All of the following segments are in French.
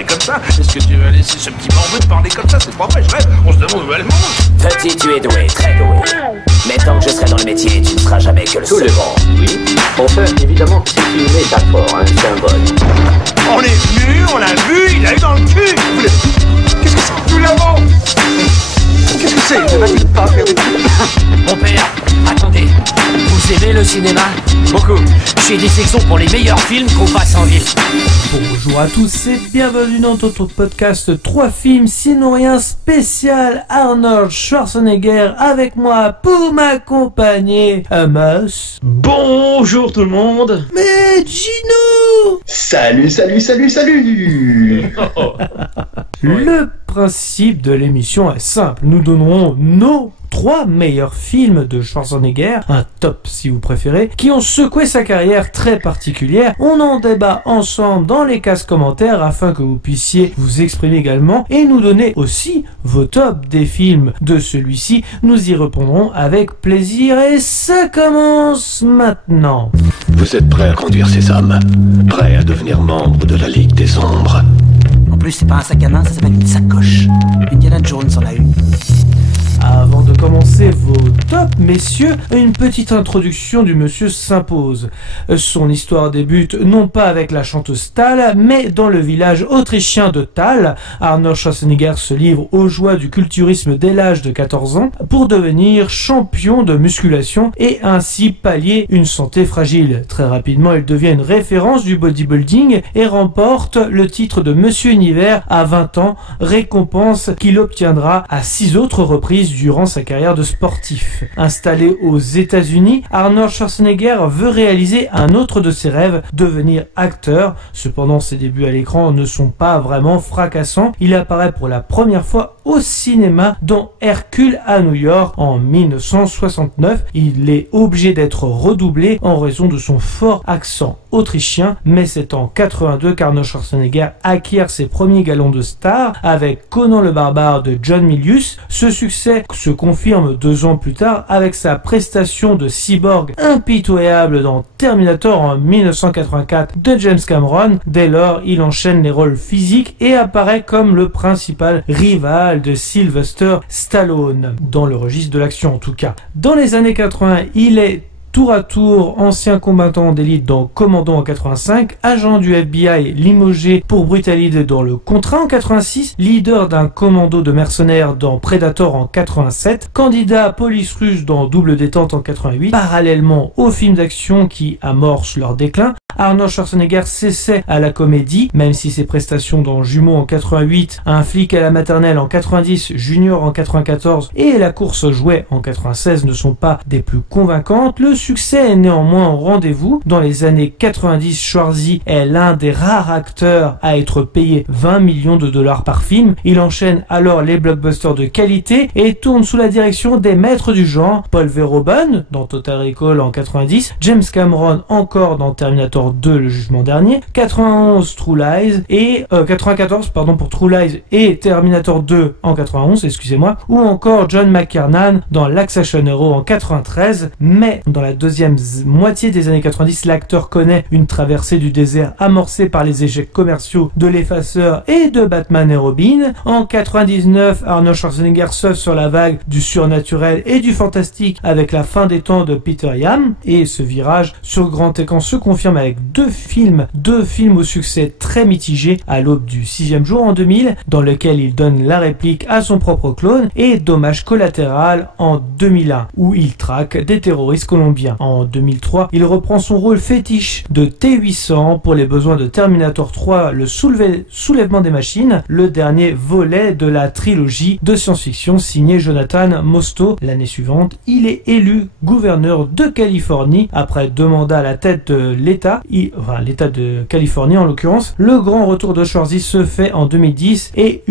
parler comme ça. Est-ce que tu vas laisser ce petit bambou te parler comme ça? C'est pas vrai, je rêve. On se demande où elle mange. Petit, tu es doué, très doué. Mais tant que je serai dans le métier, tu ne seras jamais que le Tout le second. monde, oui. Enfin, évidemment, c'est une métaphore, un symbole. On est venu, on l'a vu, il a eu dans le cul. Qu'est-ce que c'est? Nous l'avons. Qu'est-ce que c'est? Ne va-t-il pas faire des trucs? Mon père, attendez. Vous aimez le cinéma? Beaucoup. J'ai des sections pour les meilleurs films qu'on passe en ville. Bonjour à tous et bienvenue dans notre podcast 3 films sinon rien spécial Arnold Schwarzenegger avec moi pour m'accompagner Amos. Bonjour tout le monde. Mais Gino. Salut. Le principe de l'émission est simple, nous donnerons nos 3 meilleurs films de Schwarzenegger, un top si vous préférez, qui ont secoué sa carrière très particulière. On en débat ensemble dans les cases commentaires afin que vous puissiez vous exprimer également et nous donner aussi vos tops des films de celui-ci. Nous y répondrons avec plaisir et ça commence maintenant. Vous êtes prêts à conduire ces hommes? Prêts à devenir membre de la Ligue des Ombres? En plus, c'est pas un sac à main, ça s'appelle une sacoche. Indiana Jones en a une. Avant de commencer vos tops, messieurs, une petite introduction du monsieur s'impose. Son histoire débute non pas avec la chanteuse Thal, mais dans le village autrichien de Thal. Arnold Schwarzenegger se livre aux joies du culturisme dès l'âge de 14 ans pour devenir champion de musculation et ainsi pallier une santé fragile. Très rapidement, il devient une référence du bodybuilding et remporte le titre de Monsieur Univers à 20 ans, récompense qu'il obtiendra à 6 autres reprises durant sa carrière de sportif. Installé aux États-Unis, Arnold Schwarzenegger veut réaliser un autre de ses rêves, devenir acteur. Cependant, ses débuts à l'écran ne sont pas vraiment fracassants. Il apparaît pour la première fois au cinéma dans Hercule à New York en 1969. Il est obligé d'être redoublé en raison de son fort accent autrichien, mais c'est en 82 qu'Arnold Schwarzenegger acquiert ses premiers galons de star avec Conan le Barbare de John Milius. Ce succès se confirme 2 ans plus tard avec sa prestation de cyborg impitoyable dans Terminator en 1984 de James Cameron. Dès lors, il enchaîne les rôles physiques et apparaît comme le principal rival de Sylvester Stallone, dans le registre de l'action en tout cas. Dans les années 80, il est tour à tour ancien combattant d'élite dans Commando en 85, agent du FBI limogé pour brutalité dans Le Contrat en 86, leader d'un commando de mercenaires dans Predator en 87, candidat à police russe dans Double Détente en 88. Parallèlement aux films d'action qui amorcent leur déclin, Arnold Schwarzenegger s'essaie à la comédie, même si ses prestations dans Jumeaux en 88, Un flic à la maternelle en 90, Junior en 94 et La course aux jouets en 96 ne sont pas des plus convaincantes. Le succès est néanmoins au rendez-vous. Dans les années 90, Schwarzy est l'un des rares acteurs à être payé 20 millions de dollars par film. Il enchaîne alors les blockbusters de qualité et tourne sous la direction des maîtres du genre, Paul Verhoeven dans Total Recall en 90, James Cameron encore dans Terminator 2 Le Jugement Dernier, 91 True Lies et 94 pour True Lies et Terminator 2 en 91, excusez-moi, ou encore John McTiernan dans L'Action Hero en 93. Mais dans la deuxième moitié des années 90, l'acteur connaît une traversée du désert amorcée par les échecs commerciaux de L'Effaceur et de Batman et Robin. En 99, Arnold Schwarzenegger surfe sur la vague du surnaturel et du fantastique avec La fin des temps de Peter Yam, et ce virage sur grand écran se confirme avec deux films au succès très mitigé, À l'aube du 6e jour en 2000, dans lequel il donne la réplique à son propre clone, et Dommage collatéral en 2001, où il traque des terroristes colombiens. En 2003, il reprend son rôle fétiche de T-800 pour les besoins de Terminator 3, le soulèvement des machines, le dernier volet de la trilogie de science-fiction signée Jonathan Mostow. L'année suivante, il est élu gouverneur de Californie après 2 mandats à la tête de l'État, l'État de Californie en l'occurrence. Le grand retour de Schwarzy se fait en 2010 et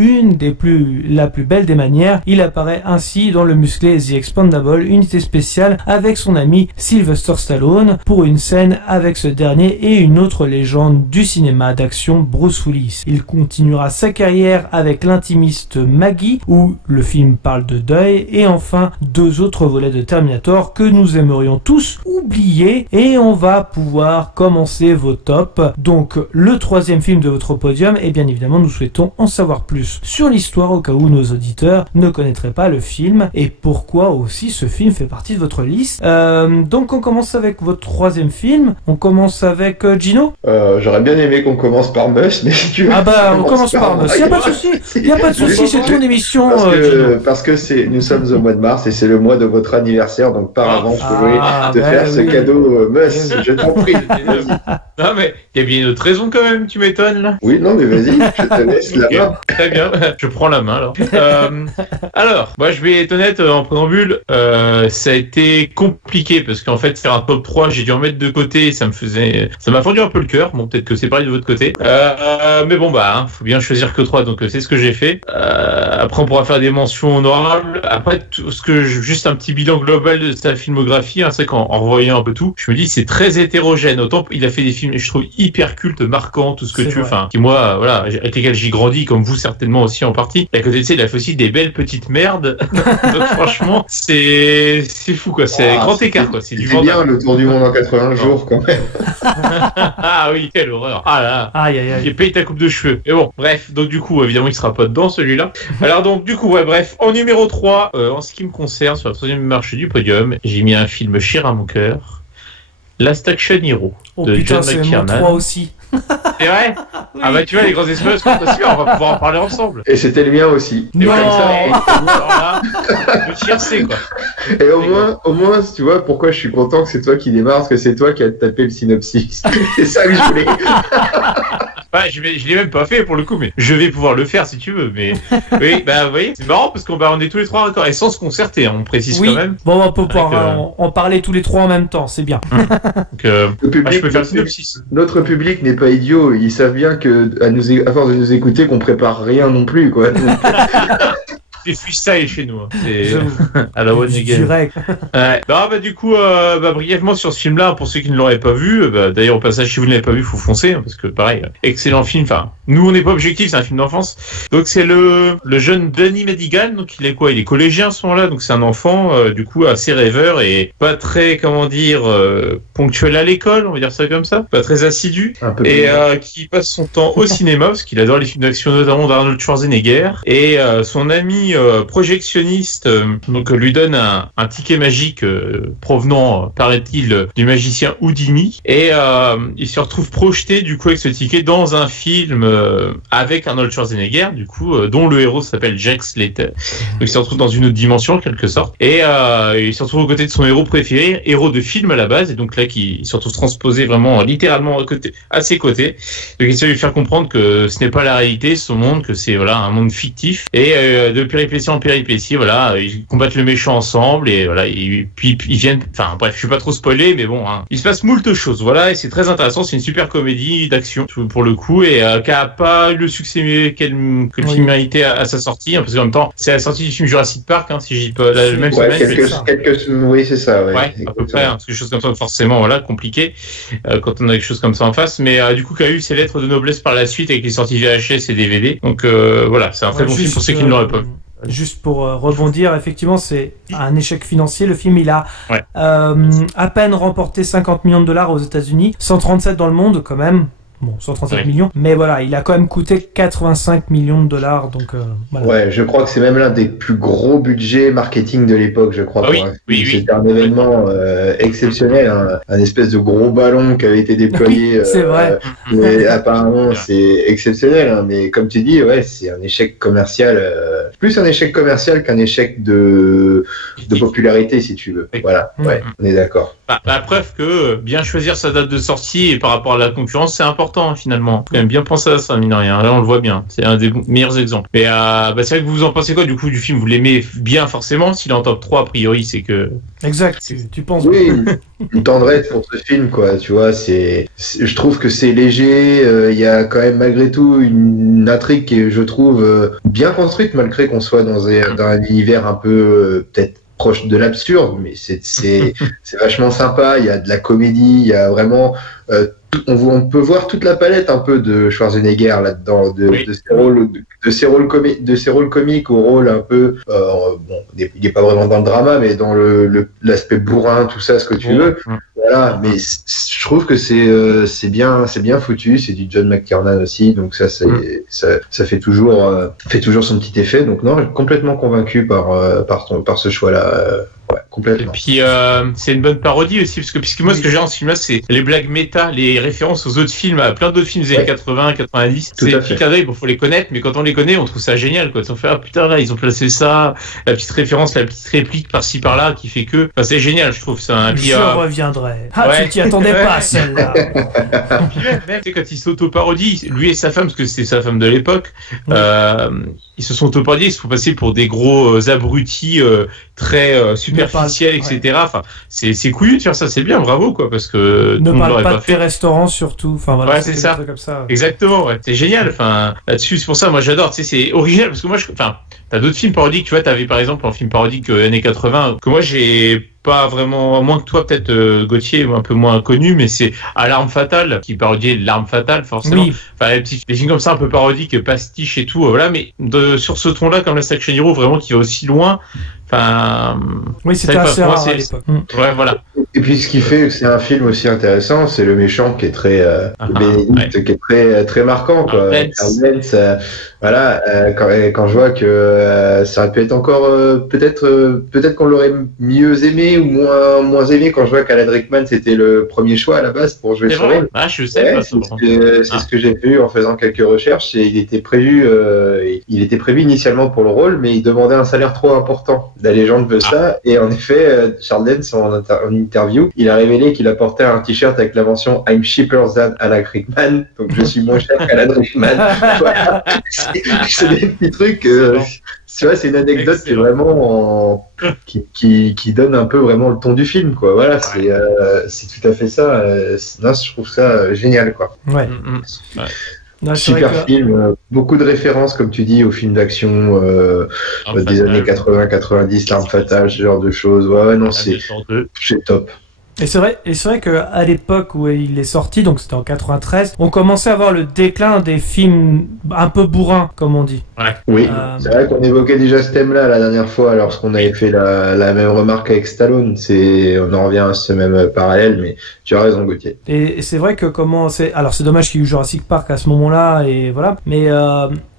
la plus belle des manières, il apparaît ainsi dans le musclé The Expendable, unité spéciale avec son ami Sylvester Stallone pour une scène avec ce dernier et une autre légende du cinéma d'action, Bruce Willis. Il continuera sa carrière avec L'intimiste Maggie où le film parle de deuil et enfin 2 autres volets de Terminator que nous aimerions tous oublier, et on va pouvoir commencer commencer vos tops. Donc le troisième film de votre podium, et bien évidemment nous souhaitons en savoir plus sur l'histoire au cas où nos auditeurs ne connaîtraient pas le film et pourquoi aussi ce film fait partie de votre liste. Donc on commence avec votre troisième film. On commence avec Gino. J'aurais bien aimé qu'on commence par Mus, mais si tu veux. Ah bah on commence par Mus. Il y a pas de souci. Il y a pas de souci. C'est ton émission. Parce que nous sommes au mois de mars et c'est le mois de votre anniversaire, donc par avant je voulais te faire ce cadeau Mus. Je t'en prie. Non mais il y a bien une autre raison quand même. Tu m'étonnes là. Oui non mais vas-y. Je te laisse la main. Très bien. Je prends la main alors. Alors, moi je vais être honnête en préambule. Ça a été compliqué parce qu'en fait faire un top 3 j'ai dû en mettre de côté, ça m'a fendu un peu le cœur. Bon peut-être que c'est pareil de votre côté, mais bon faut bien choisir que 3, donc c'est ce que j'ai fait. Après on pourra faire des mentions honorables. Après juste un petit bilan global de sa filmographie, c'est qu'en revoyant un peu tout, je me dis c'est très hétérogène. Autant il a fait des films je trouve hyper cultes, marquants, tout ce que tu veux, qui moi voilà avec lesquels j'ai grandi, comme vous certainement aussi en partie. Et à côté de ça il a fait aussi des belles petites merdes. Donc franchement c'est fou quoi, c'est grand écart quoi. C'est bien le tour du monde en 80 jours quand même. Ah oui, quelle horreur. Ah là. Aïe. Il paye ta coupe de cheveux. Mais bon, bref, donc du coup, évidemment, il sera pas dedans celui-là. Alors donc du coup, bref, en numéro 3, en ce qui me concerne, sur la troisième marche du podium, j'ai mis un film cher à mon cœur, Last Action Hero de John McTiernan. 3 aussi. C'est vrai. Oui. Ah bah tu vois, les grands espoirs sont pas sûrs, on va pouvoir en parler ensemble. Et c'était le mien aussi. Et comme ça, le tiercé quoi. Et au moins, tu vois, pourquoi je suis content que c'est toi qui démarre, parce que c'est toi qui as tapé le synopsis. C'est ça que je voulais. Je l'ai même pas fait pour le coup, mais je vais pouvoir le faire si tu veux. Mais oui, vous voyez, c'est marrant parce qu'on est tous les trois d'accord et sans se concerter, on précise quand même. Bon, on peut pouvoir en parler tous les trois en même temps, c'est bien. Donc, le public, je peux faire le synopsis. Notre public n'est pas idiot, ils savent bien que à force de nous écouter, qu'on prépare rien non plus, quoi. C'est freestyle chez nous. C'est à la one again. Direct. Du coup, brièvement sur ce film-là, pour ceux qui ne l'auraient pas vu, d'ailleurs au passage, si vous ne l'avez pas vu, il faut foncer, parce que pareil, excellent film. Enfin, nous on n'est pas objectif, c'est un film d'enfance. Donc c'est le jeune Danny Madigan, donc il est quoi? Il est collégien à ce moment-là, donc c'est un enfant, du coup assez rêveur et pas très, ponctuel à l'école, on va dire ça comme ça, pas très assidu, et qui passe son temps au cinéma parce qu'il adore les films d'action, notamment d'Arnold Schwarzenegger, et son ami projectionniste lui donne un ticket magique provenant, paraît-il, du magicien Houdini, et il se retrouve projeté du coup avec ce ticket dans un film avec Arnold Schwarzenegger, du coup dont le héros s'appelle Jack Slater. Donc il se retrouve dans une autre dimension en quelque sorte, et il se retrouve aux côtés de son héros préféré, héros de film à la base, et donc là qui se retrouve transposé vraiment littéralement à ses côtés. Donc il essaie de lui faire comprendre que ce n'est pas la réalité, son monde, que c'est un monde fictif, et de péripétie en péripétie, ils combattent le méchant ensemble, et puis ils viennent, je vais pas trop spoiler, mais bon, il se passe moult choses, et c'est très intéressant, c'est une super comédie d'action pour le coup, et qui a pas eu le succès que le film méritait à sa sortie, parce qu'en même temps, c'est la sortie du film Jurassic Park, si je dis pas la même semaine. Oui, c'est ça, à peu près, quelque chose comme ça, forcément, compliqué, quand on a quelque chose comme ça en face, mais du coup, qui a eu ses lettres de noblesse par la suite, avec les sorties VHS et DVD, donc c'est un très bon film pour ceux qui ne l'auraient pas vu. Juste pour rebondir, effectivement, c'est un échec financier. Le film, il a à peine remporté 50 millions de dollars aux États-Unis, 137 dans le monde quand même. Bon, 137 millions, mais il a quand même coûté 85 millions de dollars, donc Ouais, je crois que c'est même l'un des plus gros budgets marketing de l'époque, je crois. Oui. C'était un événement exceptionnel, un espèce de gros ballon qui avait été déployé. C'est vrai. Mais apparemment, c'est exceptionnel, mais comme tu dis, c'est un échec commercial, plus un échec commercial qu'un échec de popularité, si tu veux. Voilà, on est d'accord. La preuve que bien choisir sa date de sortie et par rapport à la concurrence, c'est important finalement. Faut quand même bien penser à ça, mine de rien. Là, on le voit bien. C'est un des meilleurs exemples. Mais c'est vrai que vous en pensez quoi du coup du film? Vous l'aimez bien forcément. S'il est en top 3, a priori, c'est que... Exact, tu penses. Oui, une tendresse pour ce film, quoi. Tu vois, je trouve que c'est léger. Il y a quand même malgré tout une intrigue qui est, je trouve, bien construite, malgré qu'on soit dans un univers un peu peut-être proche de l'absurde, mais c'est vachement sympa. Il y a de la comédie, il y a vraiment on peut voir toute la palette un peu de Schwarzenegger là-dedans, de ses rôles comiques au rôle un peu, bon, il est pas vraiment dans le drama, mais dans l'aspect bourrin, tout ça, ce que tu veux. Voilà, mais je trouve que c'est bien foutu, c'est du John McTiernan aussi, donc ça fait toujours son petit effet. Donc non, complètement convaincu par ce choix-là. Ouais, complètement. Et puis c'est une bonne parodie aussi, puisque moi ce que j'ai dans ce film-là, c'est les blagues méta, les références aux autres films, à plein d'autres films des années 80, 90. C'est des petits clins d'œil, bon, faut les connaître, mais quand on les connaît, on trouve ça génial, quoi. On fait, ah putain, là, ils ont placé ça, la petite référence, la petite réplique par-ci par-là, qui fait que, enfin, c'est génial, je trouve ça. Je reviendrai. Ah, tu t'y attendais pas, celle-là. Puis même, tu sais, quand il s'auto-parodie, lui et sa femme, parce que c'était sa femme de l'époque, ils se sont auto-parodiés, ils se font passer pour des gros abrutis, très superficiels, etc. Enfin, c'est couillu de faire ça, c'est bien, bravo, quoi, parce que ne parle pas de tes restaurants, surtout. Enfin, voilà, ouais, c'est ça. Comme ça. Exactement, ouais. C'est génial. Enfin, là-dessus, c'est pour ça, moi, j'adore. Tu sais, c'est original, parce que moi, t'as d'autres films parodiques, tu vois, t'avais par exemple un film parodique années 80, que moi, j'ai pas vraiment, moins que toi, peut-être, Gauthier, un peu moins connu, mais c'est à l'Arme Fatale, qui parodiait l'Arme Fatale, forcément. Oui. Enfin, des films comme ça, un peu parodiques, pastiche et tout, voilà, mais sur ce ton-là, comme la Action Hero, vraiment, qui va aussi loin. Enfin, oui, c'était assez rare à l'époque. Ouais, voilà. Et puis, ce qui fait que c'est un film aussi intéressant, c'est le méchant qui est très, qui est très, très marquant, quoi. Voilà, quand je vois que ça aurait pu être encore, peut-être qu'on l'aurait mieux aimé ou moins aimé quand je vois qu'Alan Rickman c'était le premier choix à la base pour jouer ce rôle. Ah, je sais pas. C'est ce que j'ai vu en faisant quelques recherches. Et il était prévu initialement pour le rôle, mais il demandait un salaire trop important. La légende veut ça, et en effet, Charles Dance en interview, il a révélé qu'il apportait un t-shirt avec la mention I'm cheaper than Alan Rickman, donc je suis moins cher qu'Alan Rickman. Voilà. C'est des petits trucs. Tu vois, c'est une anecdote qui est vraiment qui donne un peu vraiment le ton du film, quoi. Voilà, c'est tout à fait ça. Non, je trouve ça génial, quoi. Ouais. Non, super film, beaucoup de références, comme tu dis, aux films d'action des années 80-90, L'Arme Fatale, ce genre de choses. Ouais, non, c'est top. Et c'est vrai qu'à l'époque où il est sorti, donc c'était en 93, on commençait à voir le déclin des films un peu bourrins, comme on dit. Ouais. Oui, c'est vrai qu'on évoquait déjà ce thème-là la dernière fois, lorsqu'on avait fait la même remarque avec Stallone. On en revient à ce même parallèle, mais tu as raison, Gauthier. Et c'est vrai que alors c'est dommage qu'il y ait eu Jurassic Park à ce moment-là, et voilà, mais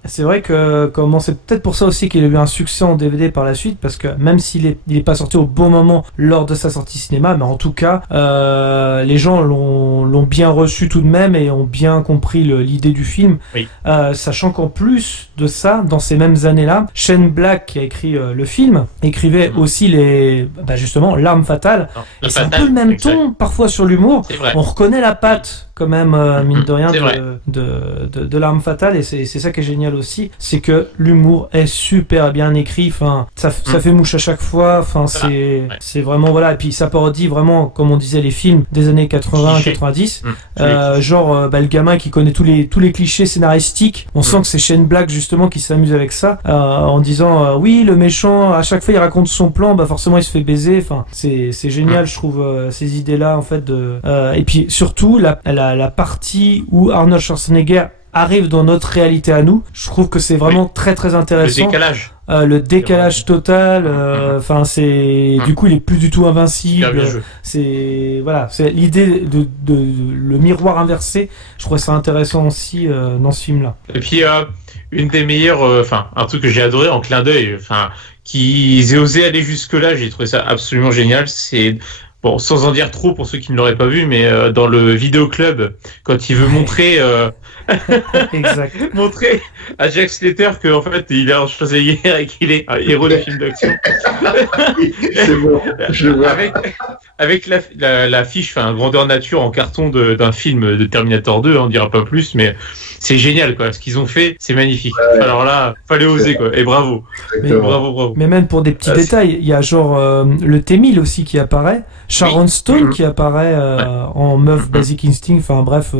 c'est vrai que c'est peut-être pour ça aussi qu'il a eu un succès en DVD par la suite, parce que même s'il est pas sorti au bon moment lors de sa sortie cinéma, mais en tout cas les gens l'ont bien reçu tout de même et ont bien compris l'idée du film. Oui. Sachant qu'en plus de ça, dans ces mêmes années-là, Shane Black, qui a écrit le film, écrivait aussi justement L'Arme Fatale. Et c'est un peu le même ton parfois sur l'humour. On reconnaît la patte quand même, mine de rien, de L'Arme Fatale, et c'est ça qui est génial aussi, c'est que l'humour est super bien écrit. Enfin, ça fait mouche à chaque fois. Enfin, c'est vraiment, voilà. Et puis ça parodie vraiment, comme on disait, les films des années 80-90. Le gamin qui connaît tous les clichés scénaristiques. On sent que c'est Shane Black justement qui s'amuse avec ça, en disant oui, le méchant, à chaque fois il raconte son plan, forcément il se fait baiser. Enfin, c'est génial, je trouve, ces idées-là en fait et puis surtout la partie où Arnold Schwarzenegger arrive dans notre réalité à nous, je trouve que c'est vraiment très très intéressant. Le décalage. Total. Enfin, du coup, il est plus du tout invincible. C'est l'idée de le miroir inversé. Je trouvais ça intéressant aussi dans ce film-là. Et puis une des meilleures, un truc que j'ai adoré en clin d'œil, qu'ils aient osé aller jusque là, j'ai trouvé ça absolument génial. C'est bon, sans en dire trop pour ceux qui ne l'auraient pas vu, mais dans le vidéoclub, quand il veut montrer exact. montrer à Jack Slater que en fait il est en Schwarzenegger et qu'il est un héros de film d'action. C'est bon, je le vois. Avec l'affiche, grandeur nature en carton d'un film de Terminator 2, on dira pas plus, mais c'est génial, quoi. Ce qu'ils ont fait, c'est magnifique. Ouais. Alors là, fallait oser, quoi. Et bravo. Bravo. Mais même pour des petits détails, il y a genre le T-1000 aussi qui apparaît. Sharon Stone qui apparaît en meuf Basic Instinct. Enfin bref,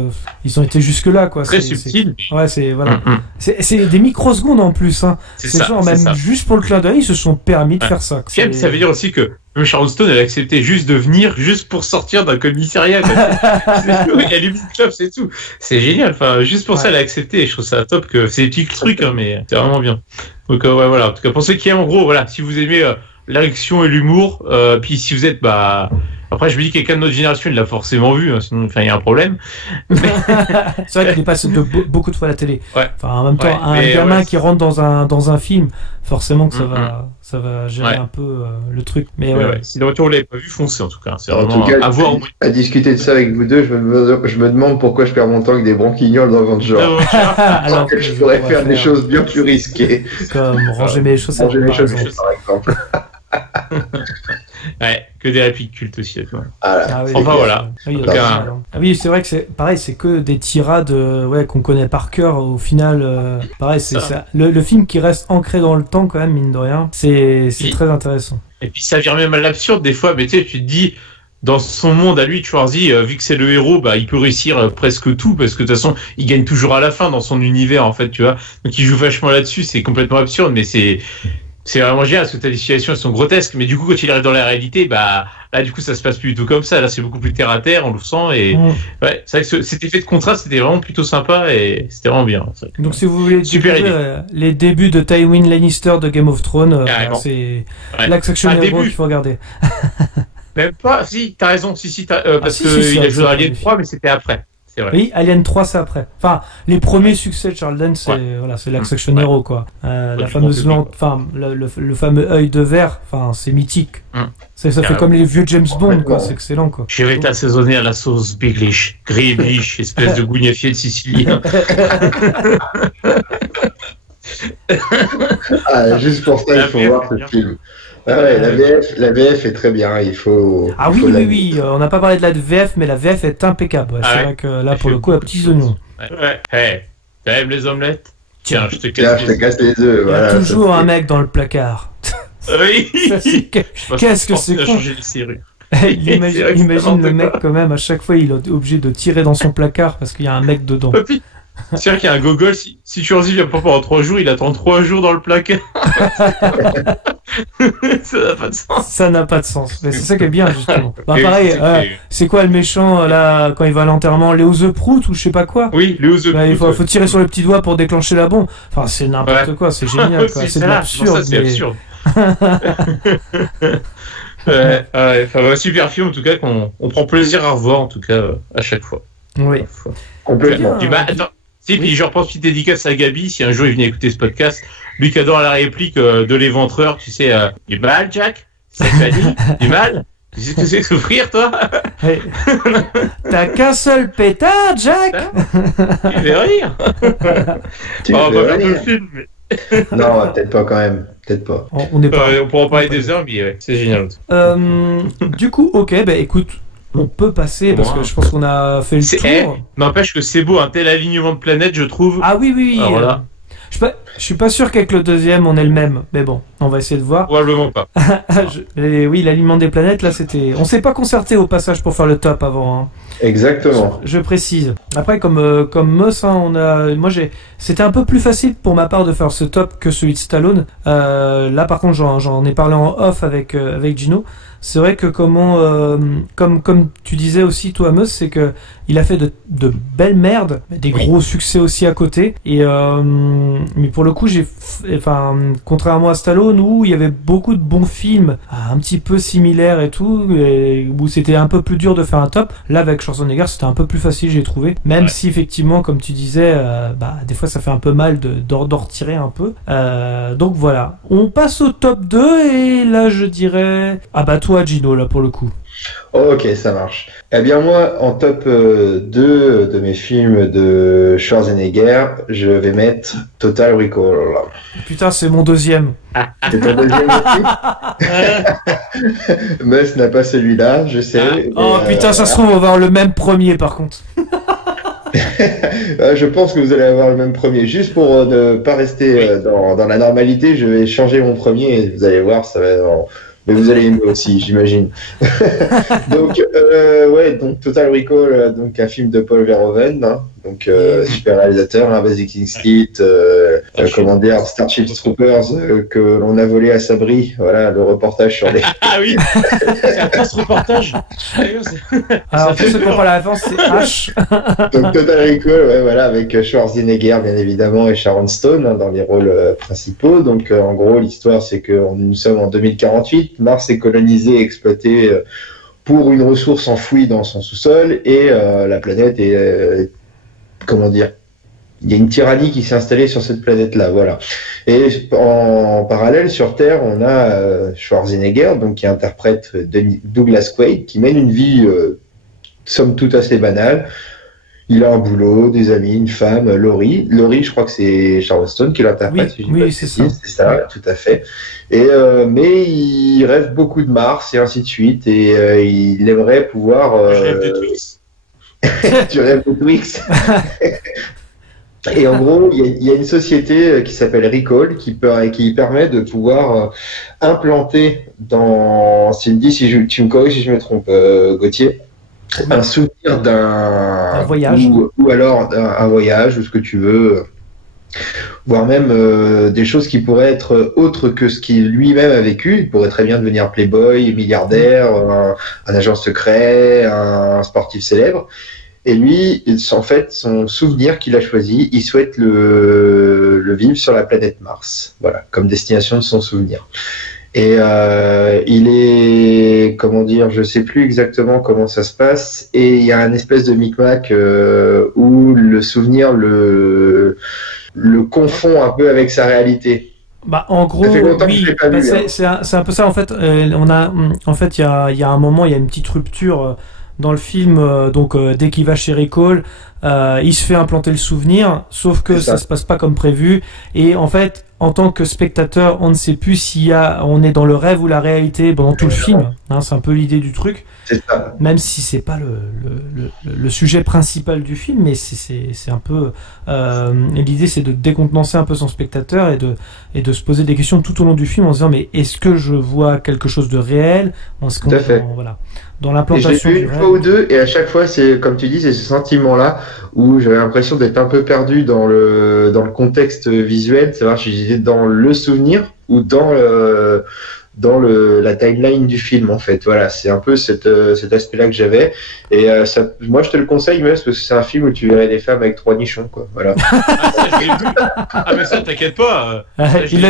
ils ont été jusque là quoi. Très subtil. Ouais, c'est voilà. C'est des microsecondes en plus. Hein. C'est genre même juste pour le clin d'œil, ils se sont permis de faire ça. Ça veut dire aussi que même Sharon Stone, elle a accepté juste de venir, juste pour sortir d'un commissariat. Elle allume une clope, c'est tout. C'est génial. Enfin, juste pour ça, elle a accepté. Et je trouve ça top que c'est des petits trucs, hein, mais c'est vraiment bien. Donc ouais, voilà. En tout cas, pour ceux qui aiment, en gros, voilà, si vous aimez l'action et l'humour, puis si vous êtes, après, je me dis que quelqu'un de notre génération, il l'a forcément vu, hein, sinon, il y a un problème. C'est vrai qu'il passe beaucoup de fois à la télé. Ouais. Enfin, en même temps, un gamin qui rentre dans un film, forcément que ça va gérer un peu le truc. Mais si le retour vous l'avez pas vu, foncez en tout cas. C'est en vraiment tout cas, à voir. À discuter de ça avec vous deux, je me demande pourquoi je perds mon temps avec des branquignoles dans votre genre. Alors que je pourrais faire des choses bien plus risquées. Comme ranger mes chaussettes. Ranger mes chaussettes, par exemple. Ouais, que des répliques cultes aussi. Oui, enfin voilà. Oui, c'est vrai que c'est pareil, c'est que des tirades qu'on connaît par cœur. Au final, pareil, c'est ça. Le film qui reste ancré dans le temps quand même, mine de rien. C'est très intéressant. Et puis ça vient même à l'absurde des fois, mais tu sais, tu te dis. Dans son monde à lui, Schwarzy, vu que c'est le héros, il peut réussir presque tout parce que de toute façon, il gagne toujours à la fin dans son univers en fait, tu vois. Donc il joue vachement là-dessus, c'est complètement absurde, mais c'est vraiment génial parce que les situations elles sont grotesques, mais du coup quand il arrive dans la réalité, là du coup ça se passe plus du tout comme ça. Là c'est beaucoup plus terre à terre, on le sent et c'est vrai que cet effet de contraste c'était vraiment plutôt sympa et c'était vraiment bien. Donc si vous voulez découvrir les débuts de Tywin Lannister de Game of Thrones, c'est l'Action Hero qu'il faut regarder. Même pas, si, t'as raison, parce qu'il a joué dans Alien 3, mais c'était après. C'est vrai. Oui, Alien 3, c'est après. Enfin, les premiers succès de Charles Dance, c'est l'Action Hero, quoi. La fameuse lampe, le fameux œil de verre, c'est mythique. Ça fait comme les vieux James Bond, quoi. C'est excellent, quoi. Je vais t'assaisonner à la sauce Biglish, Griblish, espèce de gougnafier de Sicilien. Juste pour ça, il faut voir ce film. La VF est très bien, il faut... Oui, on n'a pas parlé de la VF, mais la VF est impeccable. C'est vrai que là, pour le coup, la petite oignon. T'aimes les omelettes? Tiens, je te casse les œufs. Il y a toujours un mec dans le placard. Oui. Qu'est-ce que c'est con. Imagine le mec quand même, à chaque fois, il est obligé de tirer dans son placard parce qu'il y a un mec dedans. C'est vrai qu'il y a un gogol, si Schwarzy vient pas pendant 3 jours, il attend 3 jours dans le placard. Ça n'a pas de sens. Ça n'a pas de sens. Mais c'est ça qui est bien, justement. Pareil, c'est quoi le méchant, là, quand il va à l'enterrement, Léo The Prout ou je sais pas quoi? Oui, Léo The Prout. Il faut tirer sur le petit doigt pour déclencher la bombe. Enfin, c'est n'importe quoi, c'est génial, quoi. C'est de l'absurde. C'est absurde. Super film, en tout cas, qu'on prend plaisir à revoir, en tout cas, à chaque fois. Oui. Complètement. Attends. Puis je repense petite dédicace à Gabi, si un jour il venait écouter ce podcast, lui qui adore la réplique de l'éventreur, tu sais, du mal, Jack? C'est ça que tu as dit? Du mal? Tu sais ce que c'est que souffrir, toi? T'as qu'un seul pétard, Jack? Tu fais rire. On va faire le film, mais... Non, peut-être pas quand même. Peut-être pas. On pourra en parler des heures, mais c'est génial. Du coup, ok, écoute... On peut passer parce que je pense qu'on a fait le tour. N'empêche que c'est beau, un tel alignement de planètes, je trouve. Ah oui. Alors là. Je suis pas sûr qu'avec le deuxième on est le même, mais bon, on va essayer de voir. Probablement pas. Oui, l'alignement des planètes, là c'était. On s'est pas concerté au passage pour faire le top avant. Hein. Exactement. Je précise. Après, comme Moss, c'était un peu plus facile pour ma part de faire ce top que celui de Stallone. Là, par contre, j'en ai parlé en off avec Gino. C'est vrai que comme tu disais aussi toi Meus, c'est que il a fait de belles merdes, des gros succès aussi à côté. Et mais pour le coup, contrairement à Stallone où il y avait beaucoup de bons films un petit peu similaires et tout, où c'était un peu plus dur de faire un top. Là avec Schwarzenegger, c'était un peu plus facile, j'ai trouvé. Même si effectivement, comme tu disais, des fois ça fait un peu mal d'en retirer un peu. Donc voilà, on passe au top 2 et là je dirais toi Gino là pour le coup. Ok, ça marche. Eh bien moi, en top 2 de mes films de Schwarzenegger, je vais mettre Total Recall. Putain, c'est mon deuxième. C'est ton deuxième aussi? Mus n'a pas celui-là, je sais. Putain, ça se trouve on va avoir le même premier par contre. Je pense que vous allez avoir le même premier. Juste pour ne pas rester dans la normalité, je vais changer mon premier et vous allez voir, ça va être... Mais vous allez aimer aussi, j'imagine. Donc Total Recall, donc un film de Paul Verhoeven, hein, donc super réalisateur, hein, Basic Instinct, Starship Troopers, que l'on a volé à Sabri, voilà, le reportage sur les... Ah oui, c'est un post reportage. Alors pour ceux qui n'ont pas la référence, c'est H. Donc Total Recall, ouais, voilà, avec Schwarzenegger bien évidemment et Sharon Stone, hein, dans les rôles principaux. Donc en gros l'histoire c'est que nous sommes en 2048, Mars est colonisé et exploité pour une ressource enfouie dans son sous-sol et la planète est comment dire, il y a une tyrannie qui s'est installée sur cette planète-là, voilà. Et en parallèle, sur Terre, on a Schwarzenegger, donc qui interprète Douglas Quaid, qui mène une vie, somme toute assez banale. Il a un boulot, des amis, une femme, Laurie. Laurie, je crois que c'est Sharon Stone qui l'interprète. Oui, c'est ça. C'est ça, tout à fait. Et mais il rêve beaucoup de Mars et ainsi de suite. Et il aimerait pouvoir... Je rêve de Twix. Tu rêves de Twix. Et en gros, il y a une société qui s'appelle Recall qui permet de pouvoir implanter dans... Tu me corriges si je me trompe, Gauthier, un souvenir d'un voyage. Ou alors un voyage, ou ce que tu veux, voire même des choses qui pourraient être autres que ce qu'il lui-même a vécu. Il pourrait très bien devenir playboy, milliardaire, un agent secret, un sportif célèbre. Et lui, en fait, son souvenir qu'il a choisi, il souhaite le vivre sur la planète Mars, voilà, comme destination de son souvenir. Et il est, comment dire, je sais plus exactement comment ça se passe, et il y a un espèce de micmac où le souvenir le confond un peu avec sa réalité. Bah, en gros, oui, c'est un peu ça, en fait. Il y a un moment, il y a une petite rupture dans le film, dès qu'il va chez Recall, il se fait implanter le souvenir, sauf que ça se passe pas comme prévu, et en fait, en tant que spectateur, on ne sait plus on est dans le rêve ou la réalité pendant tout le film, hein, c'est un peu l'idée du truc, même si c'est pas le sujet principal du film, mais c'est un peu l'idée, c'est de décontenancer un peu son spectateur et de se poser des questions tout au long du film en se disant, mais est-ce que je vois quelque chose de réel, tout à fait. Voilà, dans l'implantation. Et je l'ai vu une fois ou deux, et à chaque fois, c'est comme tu dis, c'est ce sentiment-là où j'avais l'impression d'être un peu perdu dans le contexte visuel, savoir si j'étais dans le souvenir ou dans la timeline du film, en fait. Voilà, c'est un peu cet aspect-là que j'avais. Et moi, je te le conseille, parce que c'est un film où tu verrais des femmes avec 3 nichons, quoi. Voilà. Mais ça, t'inquiète pas. Il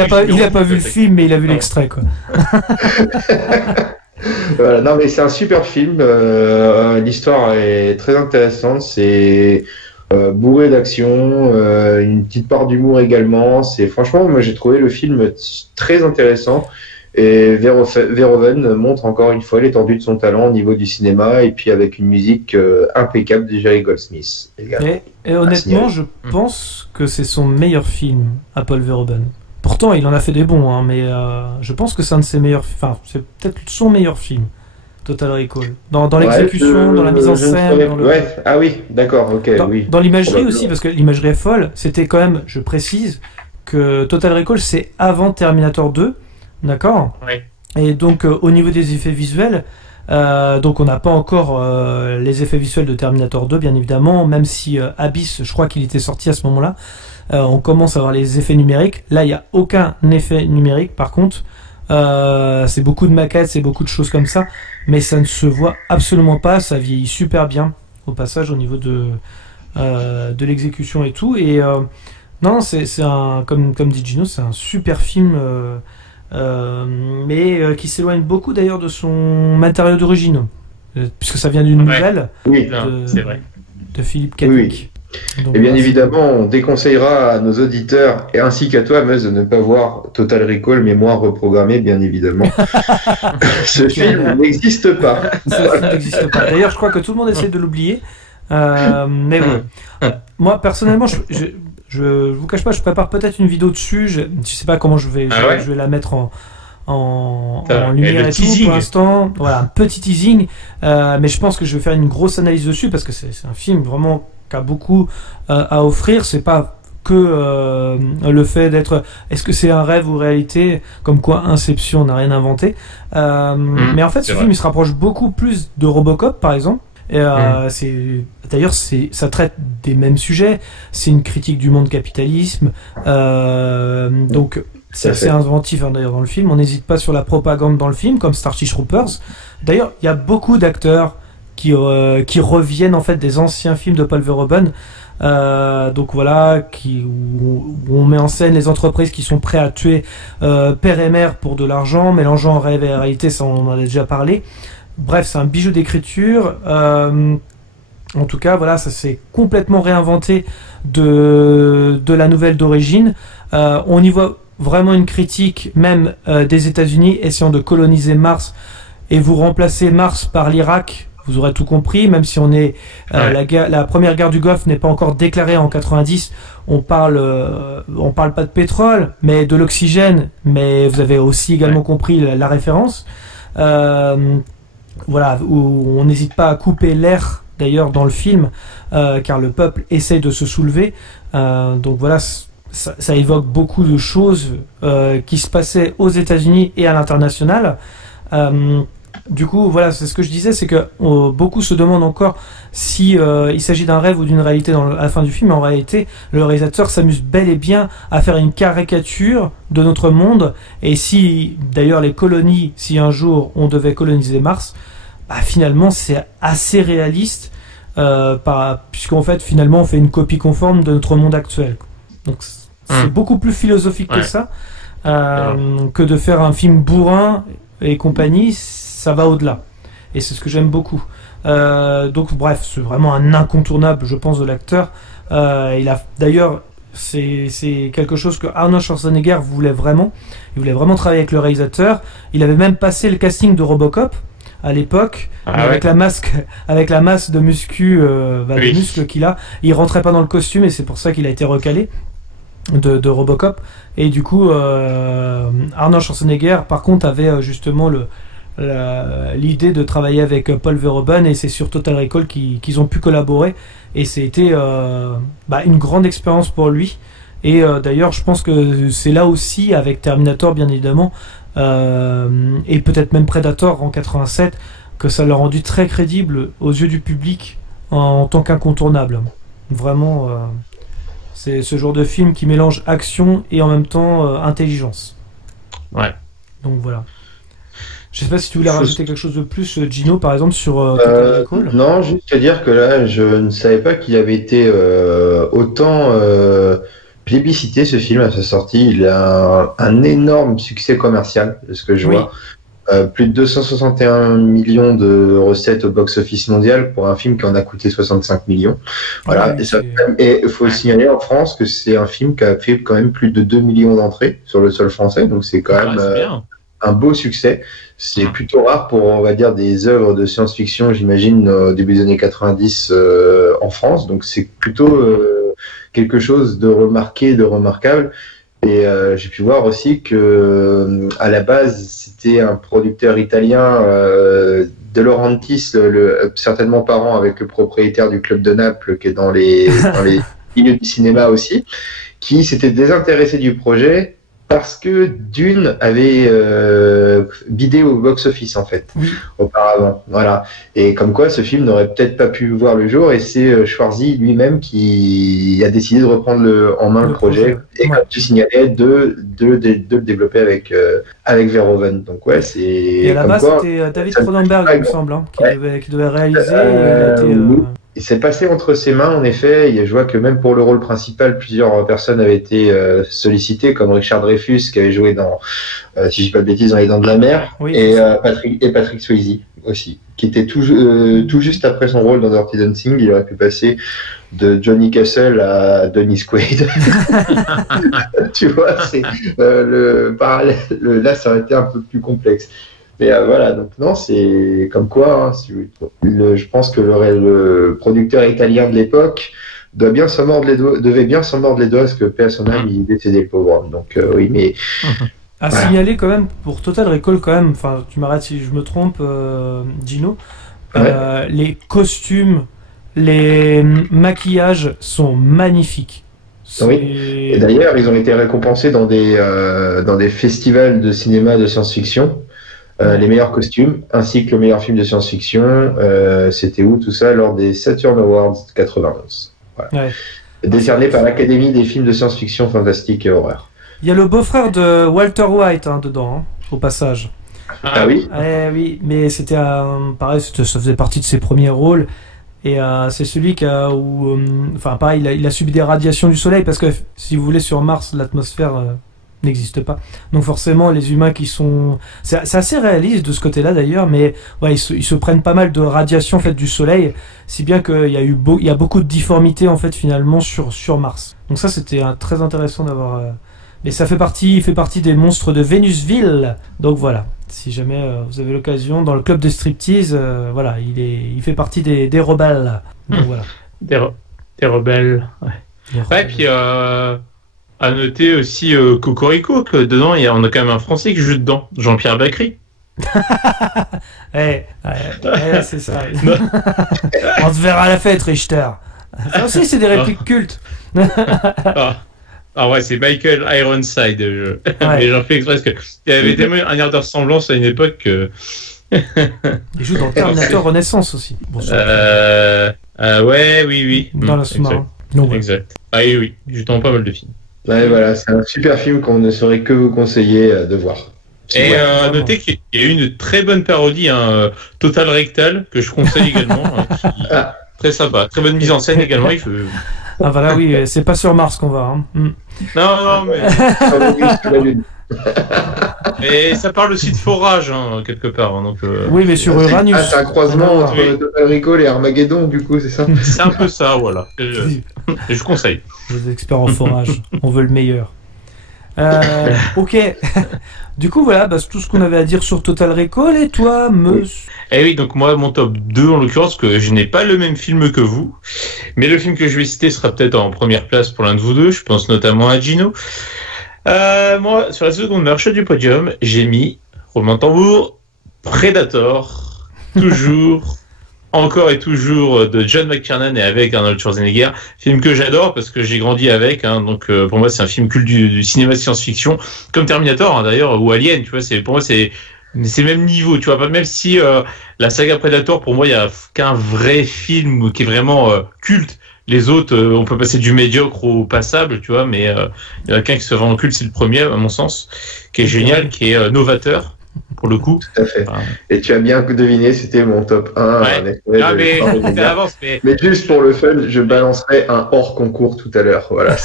a pas vu le film, mais il a vu l'extrait, quoi. Voilà, non mais c'est un super film, l'histoire est très intéressante, c'est bourré d'action, une petite part d'humour également, franchement, moi j'ai trouvé le film très intéressant, et Verhoeven montre encore une fois l'étendue de son talent au niveau du cinéma, et puis avec une musique impeccable de Jerry Goldsmith également. Et honnêtement, je pense que c'est son meilleur film à Paul Verhoeven. Pourtant, il en a fait des bons, hein, mais je pense que c'est un de ses meilleurs... Enfin, c'est peut-être son meilleur film, Total Recall. Dans l'exécution, dans la mise en scène... Ah oui, d'accord, ok, oui. Dans l'imagerie aussi, parce que l'imagerie est folle. C'était quand même, je précise, que Total Recall, c'est avant Terminator 2, d'accord ? Oui. Et donc, au niveau des effets visuels, donc on n'a pas encore les effets visuels de Terminator 2, bien évidemment, même si Abyss, je crois qu'il était sorti à ce moment-là. On commence à avoir les effets numériques. Là, il n'y a aucun effet numérique. Par contre, c'est beaucoup de maquettes, c'est beaucoup de choses comme ça, mais ça ne se voit absolument pas. Ça vieillit super bien au passage au niveau de l'exécution et tout. Et non, c'est un, comme dit Gino, c'est un super film, mais qui s'éloigne beaucoup d'ailleurs de son matériau d'origine, puisque ça vient d'une nouvelle de Philippe K. Dick. Oui. Donc, et bien évidemment, on déconseillera à nos auditeurs et ainsi qu'à toi, Meuse, de ne pas voir Total Recall, mémoire reprogrammée, bien évidemment. Ce film n'existe pas. N'existe pas. D'ailleurs, je crois que tout le monde essaie de l'oublier. Mais bon. Moi, personnellement, je vous cache pas, je prépare peut-être une vidéo dessus. Je sais pas comment je vais la mettre en lumière et tout pour l'instant. Voilà, un petit teasing. Mais je pense que je vais faire une grosse analyse dessus parce que c'est un film vraiment qui a beaucoup à offrir. C'est pas que le fait d'être... Est-ce que c'est un rêve ou réalité? Comme quoi Inception n'a rien inventé. Mais en fait, ce film il se rapproche beaucoup plus de Robocop, par exemple. Et, d'ailleurs, ça traite des mêmes sujets. C'est une critique du monde capitalisme. Donc, c'est assez inventif d'ailleurs dans le film. On n'hésite pas sur la propagande dans le film, comme Starship Troopers. D'ailleurs, il y a beaucoup d'acteurs qui reviennent en fait des anciens films de Paul Verhoeven. Donc voilà, où on met en scène les entreprises qui sont prêtes à tuer père et mère pour de l'argent, mélangeant rêve et réalité, ça on en a déjà parlé. Bref, c'est un bijou d'écriture. En tout cas, voilà, ça s'est complètement réinventé de la nouvelle d'origine. On y voit vraiment une critique même des États-Unis essayant de coloniser Mars et vous remplacer Mars par l'Irak. Vous aurez tout compris, même si on est la première guerre du Golfe n'est pas encore déclarée en 90. On parle pas de pétrole, mais de l'oxygène. Mais vous avez aussi également compris la référence. Voilà, où on n'hésite pas à couper l'air d'ailleurs dans le film, car le peuple essaie de se soulever. Donc voilà, ça évoque beaucoup de choses qui se passaient aux États-Unis et à l'international. Du coup, voilà, c'est ce que je disais, c'est que beaucoup se demandent encore si il s'agit d'un rêve ou d'une réalité à la fin du film. En réalité, le réalisateur s'amuse bel et bien à faire une caricature de notre monde. Et si, d'ailleurs, les colonies, si un jour on devait coloniser Mars, bah, finalement, c'est assez réaliste, puisqu'en fait, finalement, on fait une copie conforme de notre monde actuel. Donc, c'est beaucoup plus philosophique que ça, que de faire un film bourrin et compagnie. Ça va au-delà. Et c'est ce que j'aime beaucoup. Donc bref, c'est vraiment un incontournable, je pense, de l'acteur. Il a d'ailleurs, c'est quelque chose que Arnold Schwarzenegger voulait vraiment. Il voulait vraiment travailler avec le réalisateur. Il avait même passé le casting de Robocop à l'époque, avec la masse de muscu, de muscles qu'il a. Il rentrait pas dans le costume et c'est pour ça qu'il a été recalé de Robocop. Et du coup, Arnold Schwarzenegger, par contre, avait justement l'idée de travailler avec Paul Verhoeven, et c'est sur Total Recall qu'ils ont pu collaborer, et c'était une grande expérience pour lui. Et d'ailleurs, je pense que c'est là aussi, avec Terminator bien évidemment, et peut-être même Predator en 87, que ça l'a rendu très crédible aux yeux du public en tant qu'incontournable. Vraiment, c'est ce genre de film qui mélange action et en même temps intelligence. Ouais. Donc voilà. Je sais pas si tu voulais rajouter quelque chose de plus, Gino, par exemple, sur Total Recall. Non, juste à dire que là, je ne savais pas qu'il avait été autant plébiscité, ce film, à sa sortie. Il a un énorme succès commercial, de ce que je vois. Plus de 261 millions de recettes au box-office mondial pour un film qui en a coûté 65 millions. Voilà. Et il faut signaler en France que c'est un film qui a fait quand même plus de 2 millions d'entrées sur le sol français. Donc c'est quand même un beau succès. C'est plutôt rare pour, on va dire, des œuvres de science-fiction, j'imagine, au début des années 90 en France. Donc c'est plutôt quelque chose de remarqué, de remarquable. Et j'ai pu voir aussi que à la base, c'était un producteur italien, De Laurentiis, certainement parent avec le propriétaire du Club de Naples, qui est dans les milieux du cinéma aussi, qui s'était désintéressé du projet parce que Dune avait bidé au box-office, en fait, auparavant. Voilà. Et comme quoi, ce film n'aurait peut-être pas pu voir le jour, et c'est Schwarzy lui-même qui a décidé de reprendre en main le projet. Et comme tu signalais, de le développer avec Verhoeven. Donc ouais, c'est... Et à la base, c'était David Cronenberg, il me semble, qui devait réaliser. Il s'est passé entre ses mains, en effet. Je vois que même pour le rôle principal, plusieurs personnes avaient été sollicitées, comme Richard Dreyfuss, qui avait joué dans, si je dis pas de bêtises, dans Les Dents de la Mer, et Patrick Swayze aussi, qui était tout juste après son rôle dans Dirty Dancing. Il aurait pu passer de Johnny Castle à Dennis Quaid. Tu vois, c'est le parallèle. Là, ça aurait été un peu plus complexe. Mais voilà, donc non, c'est comme quoi, je pense que le producteur italien de l'époque devait bien s'en mordre les doigts, parce que paix à son âme, il est décédé, le pauvre homme. Donc oui, mais... À signaler quand même, pour Total Recall quand même, enfin tu m'arrêtes si je me trompe, Gino, les costumes, les maquillages sont magnifiques. Oui. Et d'ailleurs, ils ont été récompensés dans des festivals de cinéma de science-fiction. Les meilleurs costumes, ainsi que le meilleur film de science-fiction. C'était où tout ça? Lors des Saturn Awards 91. Voilà. Ouais. Décerné par l'Académie des films de science-fiction, fantastique et horreur. Il y a le beau-frère de Walter White dedans, au passage. Ah oui? Oui, mais c'était pareil, ça faisait partie de ses premiers rôles. Et c'est celui pareil, il a subi des radiations du soleil, parce que si vous voulez, sur Mars, l'atmosphère n'existe pas. Donc forcément, les humains qui sont... C'est assez réaliste de ce côté-là d'ailleurs, mais ouais, ils se prennent pas mal de radiations faites du soleil, si bien qu'il y a beaucoup de difformités en fait finalement sur Mars. Donc ça, c'était très intéressant d'avoir... Mais ça il fait partie des monstres de Vénusville. Donc voilà, si jamais vous avez l'occasion, dans le club de striptease, voilà, il fait partie des rebelles. Donc voilà. Des rebelles. Ouais, et puis à noter aussi Cocorico, que dedans, on a quand même un Français qui joue dedans, Jean-Pierre Bacry. C'est ça. On se verra à la fête, Richter. Ça aussi, c'est des répliques cultes. Ah ouais, c'est Michael Ironside. Mais j'en fais exprès parce qu'il y avait tellement un air de ressemblance à une époque que... Il joue dans Terminator Renaissance aussi. Bon, oui. Dans la sous-marin. Exact. Ah oui, il joue dans pas mal de films. Ouais, voilà, c'est un super film qu'on ne saurait que vous conseiller de voir. Et notez qu'il y a eu une très bonne parodie, Total Rectal, que je conseille également. Très sympa, très bonne mise en scène également. Ah voilà, oui, c'est pas sur Mars qu'on va. Non, mais... Et ça parle aussi de forage, quelque part. Donc, oui, mais sur Uranus. C'est un croisement entre Total Recall et Armageddon, du coup, c'est ça? C'est un peu ça, voilà. Et je conseille. Les experts en forage, on veut le meilleur. Ok. Du coup, voilà, c'est tout ce qu'on avait à dire sur Total Recall. Et toi, monsieur? Eh oui, donc moi, mon top 2, en l'occurrence, que je n'ai pas le même film que vous. Mais le film que je vais citer sera peut-être en première place pour l'un de vous deux. Je pense notamment à Gino. Moi, sur la seconde marche du podium, j'ai mis, roulement de tambour, Predator, toujours, encore et toujours, de John McTiernan et avec Arnold Schwarzenegger, film que j'adore parce que j'ai grandi avec, donc pour moi c'est un film culte du cinéma de science-fiction, comme Terminator d'ailleurs, ou Alien, tu vois, pour moi c'est le même niveau, tu vois, même si la saga Predator, pour moi, il y a qu'un vrai film qui est vraiment culte. Les autres, on peut passer du médiocre au passable, tu vois, mais il y en a qu'un qui se vend en culte, c'est le premier, à mon sens, qui est génial, qui est novateur, pour le coup. Tout à fait. Et tu as bien deviné, c'était mon top 1. Ouais. Mais juste pour le fun, je balancerai un hors concours tout à l'heure. Voilà.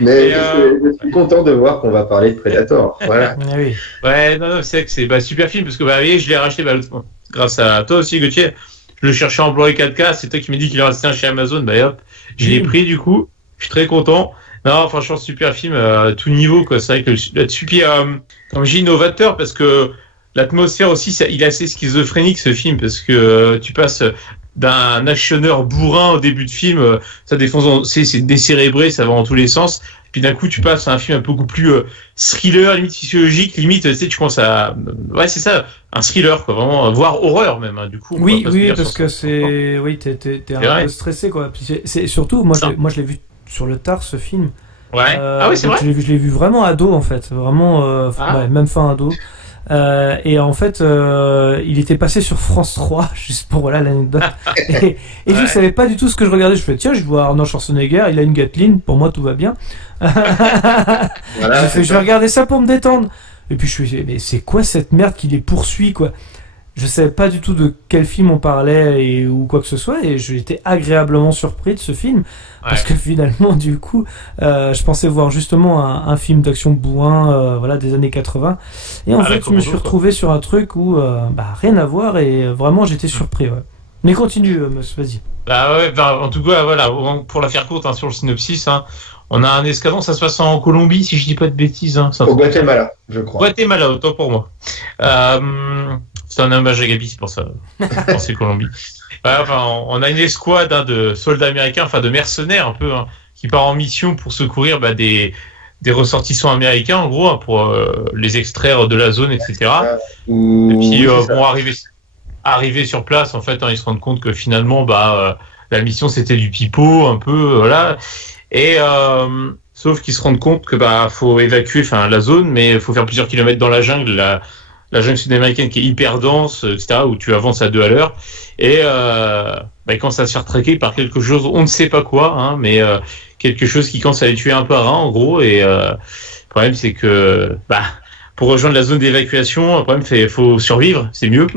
Mais je suis content de voir qu'on va parler de Predator. Voilà. Oui. Ouais, non, c'est vrai que c'est super film, parce que je l'ai racheté grâce à toi aussi, Gauthier. Je le cherchais en Blu-ray 4K, c'est toi qui m'as dit qu'il en restait un chez Amazon, hop, je l'ai pris du coup, je suis très content. Non, franchement, super film à tout niveau, quoi. C'est vrai que là-dessus, puis comme j'ai novateur, parce que l'atmosphère aussi, il est assez schizophrénique ce film, parce que tu passes d'un actionneur bourrin au début de film, ça défonce, c'est décérébré, ça va dans tous les sens. Puis d'un coup, tu passes à un film un peu beaucoup plus thriller, limite physiologique, limite, tu sais, tu commences à... Ouais, c'est ça, un thriller, quoi, vraiment, voire horreur même, du coup. Oui, parce que c'est... Oui, t'es un peu stressé, quoi. Puis c'est surtout, moi, je l'ai vu sur le tard, ce film. Ouais. Ah oui, c'est vrai. Je l'ai vu vraiment ado, en fait. Vraiment, même fin ado. Et en fait, il était passé sur France 3, juste pour l'anecdote. Et je savais pas du tout ce que je regardais. Je fais tiens, je vois Arnold Schwarzenegger, il a une Gatling, pour moi tout va bien. Je vais regarder ça pour me détendre. Et puis je suis mais c'est quoi cette merde qui les poursuit, quoi? Je savais pas du tout de quel film on parlait ou quoi que ce soit, et j'étais agréablement surpris de ce film, parce que finalement, du coup, je pensais voir justement un film d'action bourrin, des années 80, et en fait, je me suis retrouvé sur un truc où, rien à voir, et vraiment, j'étais surpris, ouais. Mais continue, monsieur, vas-y. En tout cas, voilà, pour la faire courte, sur le synopsis, on a un escadron, ça se passe en Colombie, si je dis pas de bêtises. Au Guatemala, je crois. Guatemala, autant pour moi. C'est un hommage à Gabi, c'est pour ça. C'est Colombie. On a une escouade de soldats américains, de mercenaires un peu, qui part en mission pour secourir des ressortissants américains, en gros, pour les extraire de la zone, etc. Et puis, arriver sur place, en fait, ils se rendent compte que finalement, la mission c'était du pipeau un peu, voilà. Et sauf qu'ils se rendent compte que faut évacuer, la zone, mais il faut faire plusieurs kilomètres dans la jungle, la jungle sud-américaine qui est hyper dense, etc., où tu avances à 2 à l'heure. Et il commence à se faire traquer par quelque chose, on ne sait pas quoi, hein, mais quelque chose qui commence à les tuer un par un, en gros. Et le problème, c'est que pour rejoindre la zone d'évacuation, le problème, c'est faut survivre, c'est mieux.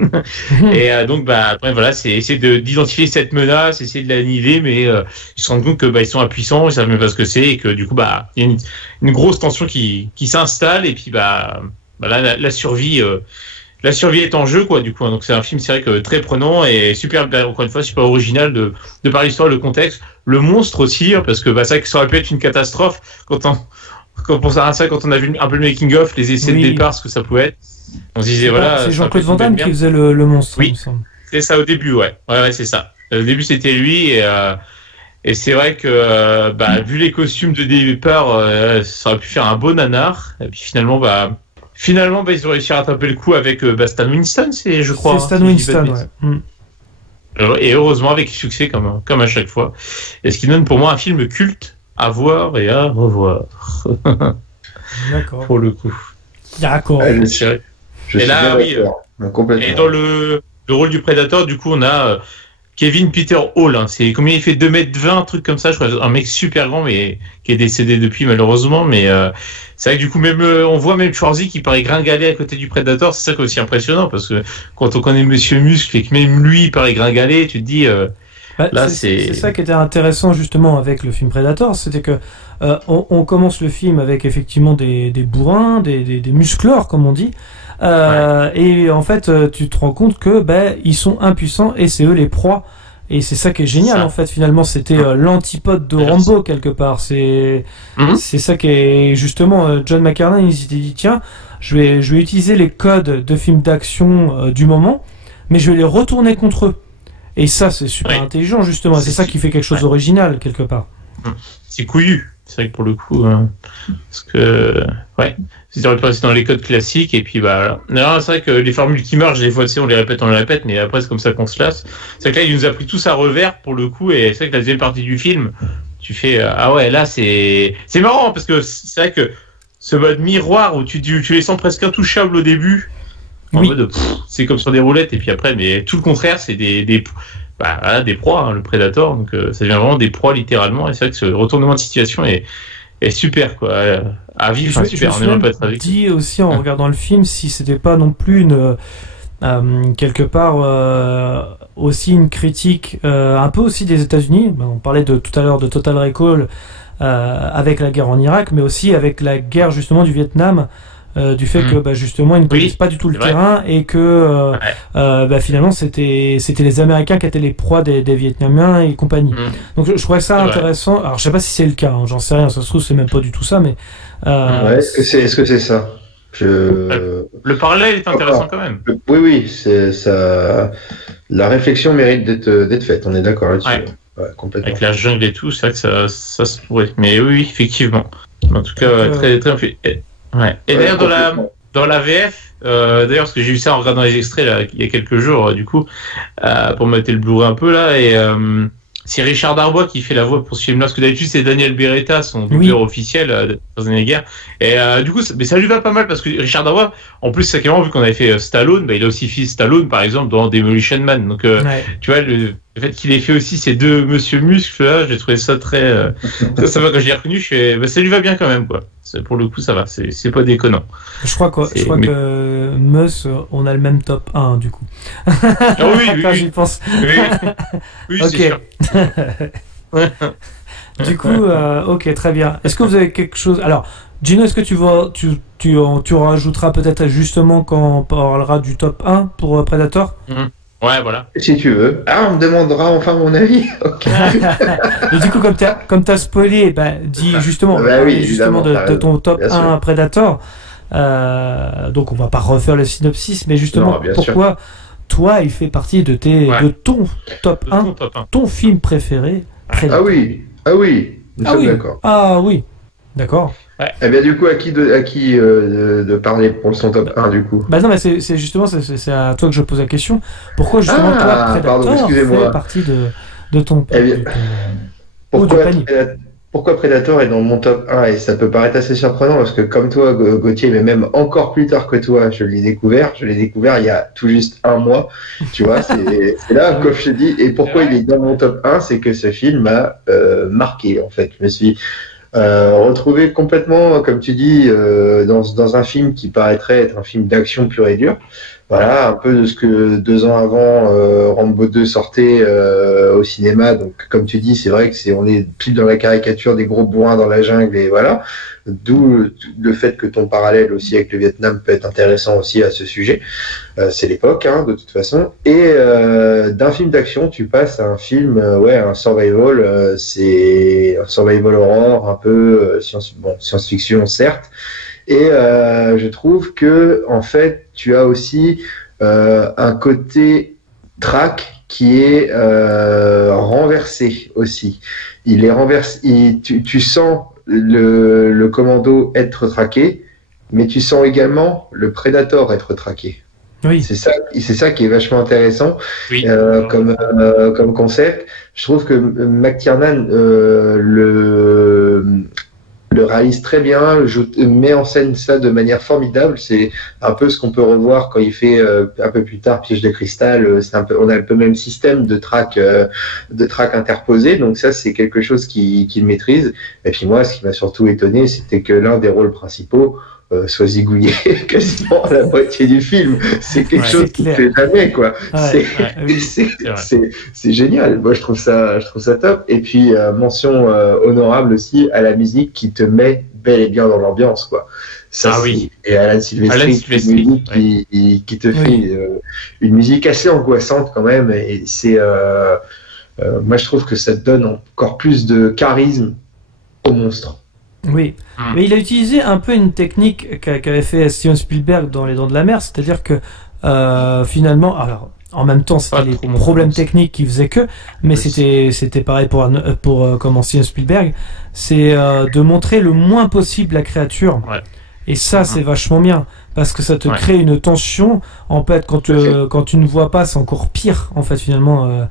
Et donc, après, voilà, c'est essayer d'identifier cette menace, essayer de l'annihiler, mais ils se rendent compte que ils sont impuissants, ils savent même pas ce que c'est, et que du coup, il y a une grosse tension qui s'installe, et puis la survie. La survie est en jeu, quoi, du coup. Donc c'est un film, c'est vrai que très prenant et super, encore une fois, super original de par l'histoire, le contexte, le monstre aussi, hein, parce que c'est vrai que ça aurait pu être une catastrophe quand on a vu un peu le making of, les essais de départ, ce que ça pouvait être. On se disait voilà. C'est Jean-Claude Van Damme qui faisait le monstre. Oui, c'est ça au début, ouais, c'est ça. Au début c'était lui et c'est vrai que vu les costumes de départ, ça aurait pu faire un beau nanar. Et puis finalement, ils ont réussi à rattraper le coup avec Stan Winston, je crois. C'est Stan Winston, ouais. Et heureusement avec succès comme à chaque fois. Et ce qui donne pour moi un film culte à voir et à revoir. D'accord. Pour le coup. D'accord. Je suis là, oui. Complètement. Et dans le rôle du Predator, du coup, on a Kevin Peter Hall. Hein. C'est combien il fait 2m20, un truc comme ça, je crois. Un mec super grand, mais qui est décédé depuis, malheureusement. Mais c'est vrai que du coup, même on voit même Schwarzy qui paraît gringaler à côté du Predator. C'est ça qui est aussi impressionnant, parce que quand on connaît Monsieur Muscle et que même lui il paraît gringaler, tu te dis... là, c'est ça qui était intéressant justement avec le film Predator, c'était que on commence le film avec effectivement des bourrins, des muscleurs comme on dit, et en fait tu te rends compte que ils sont impuissants et c'est eux les proies. Et c'est ça qui est génial en fait, finalement c'était l'antipode de Rambo quelque part. C'est ça qui est justement John McTiernan, il s'était dit tiens, je vais utiliser les codes de films d'action du moment, mais je vais les retourner contre eux. Et ça, c'est super intelligent, justement. C'est ça qui fait quelque chose d'original, quelque part. C'est couillu. C'est vrai que pour le coup, parce que, c'est resté dans les codes classiques, et puis voilà. Non, c'est vrai que les formules qui marchent, des fois, on les répète, mais après, c'est comme ça qu'on se lasse. C'est vrai que là, il nous a pris tous à revers, pour le coup, et c'est vrai que la deuxième partie du film, tu fais, là, c'est marrant, parce que c'est vrai que ce mode miroir où tu les sens presque intouchables au début, en mode, c'est comme sur des roulettes, et puis après, mais tout le contraire, c'est des proies, hein, le Predator, donc ça devient vraiment des proies littéralement, et c'est vrai que ce retournement de situation est super, quoi, à vivre, super, on est même pas être avec. Je me dis aussi en regardant le film si c'était pas non plus quelque part aussi une critique un peu aussi des États-Unis. On parlait tout à l'heure de Total Recall avec la guerre en Irak, mais aussi avec la guerre justement du Vietnam. Du fait que justement ils ne connaissent pas du tout le terrain et que finalement c'était les Américains qui étaient les proies des Vietnamiens et compagnie. Donc je trouvais ça intéressant. Alors je sais pas si c'est le cas, hein, j'en sais rien, ça se trouve c'est même pas du tout ça, mais est-ce que c'est ça? Le parallèle est intéressant quand même. Oui, c'est ça. La réflexion mérite d'être faite, on est d'accord là-dessus. Complètement. Avec la jungle et tout, c'est vrai que ça se pourrait. Mais oui, effectivement. En tout cas, très très. Et d'ailleurs dans la VF, d'ailleurs parce que j'ai vu ça en regardant les extraits là, il y a quelques jours du coup, pour mater le Blu-ray un peu là, et c'est Richard Darbois qui fait la voix pour ce film-là, parce que d'habitude c'est Daniel Beretta, son doubleur officiel dans les guerres. Et du coup, mais ça lui va pas mal parce que Richard Darbois, en plus, c'est vu qu'on avait fait Stallone, il a aussi fait Stallone par exemple dans Demolition Man. Donc tu vois le fait qu'il ait fait aussi ces deux Monsieur Muscle là, j'ai trouvé ça très ça va, quand je l'ai reconnu, ça lui va bien quand même, quoi. Pour le coup, ça va, c'est pas déconnant. Je crois que Mus, on a le même top 1 du coup. Quand j'y pense. Oui, c'est sûr. Du coup, ok, très bien. Est-ce que vous avez quelque chose... Alors, Gino, est-ce que tu rajouteras peut-être justement quand on parlera du top 1 pour Predator? Ouais, voilà. Si tu veux. On me demandera enfin mon avis. Okay. Et du coup, comme t'as spoilé, dis justement, justement de ton top 1 Predator. Donc, on va pas refaire le synopsis, mais justement, pourquoi toi, il fait partie de ton top 1, ton film préféré. Ah oui, nous sommes d'accord. Ah oui, d'accord. Eh bien, du coup, à qui de parler pour son top 1 du coup? Non, mais c'est justement c'est à toi que je pose la question. Pourquoi justement toi, Predator, fait partie de ton Eh bien, haut du panier. pourquoi Predator est dans mon top 1? Et ça peut paraître assez surprenant parce que comme toi, Gauthier, mais même encore plus tard que toi, je l'ai découvert il y a tout juste un mois. Tu vois, c'est là, comme je te dis. Et pourquoi il est dans mon top 1? C'est que ce film m'a marqué, en fait. Je me suis retrouvé complètement, comme tu dis, dans un film qui paraîtrait être un film d'action pur et dur. Voilà, un peu de ce que 2 ans avant Rambo 2 sortait au cinéma. Donc, comme tu dis, c'est vrai que on est pile dans la caricature des gros bourrins dans la jungle et voilà. D'où le fait que ton parallèle aussi avec le Vietnam peut être intéressant aussi à ce sujet. C'est l'époque, hein, de toute façon. Et d'un film d'action, tu passes à un film, un survival. C'est un survival horror, un peu science-fiction, certes. Et je trouve que en fait, tu as aussi un côté track qui est renversé aussi. Il est renversé. Tu sens le commando être traqué, mais tu sens également le Predator être traqué. Oui. C'est ça qui est vachement intéressant comme concept. Je trouve que McTiernan le réalise très bien, met en scène ça de manière formidable. C'est un peu ce qu'on peut revoir quand il fait un peu plus tard Piège de cristal. On a un peu le même système de track interposé. Donc ça, c'est quelque chose qu'il maîtrise. Et puis moi, ce qui m'a surtout étonné, c'était que l'un des rôles principaux soit zigouillé quasiment à la moitié du film. C'est quelque chose qui ne fait jamais, quoi. C'est génial. Moi, je trouve ça top. Et puis, mention honorable aussi à la musique qui te met bel et bien dans l'ambiance, quoi. Ça, et Alan Silvestri, qui te fait une musique assez angoissante quand même. Et c'est, moi, je trouve que ça te donne encore plus de charisme au monstre. Oui, mais il a utilisé un peu une technique qu'avait fait Steven Spielberg dans Les Dents de la Mer, c'est-à-dire que finalement, alors en même temps c'était les problèmes techniques qui faisaient que, mais c'était pareil pour comment Steven Spielberg, c'est de montrer le moins possible la créature. Ouais. Et ça c'est vachement bien parce que ça te crée une tension. En fait, quand tu ne vois pas, c'est encore pire. En fait, finalement,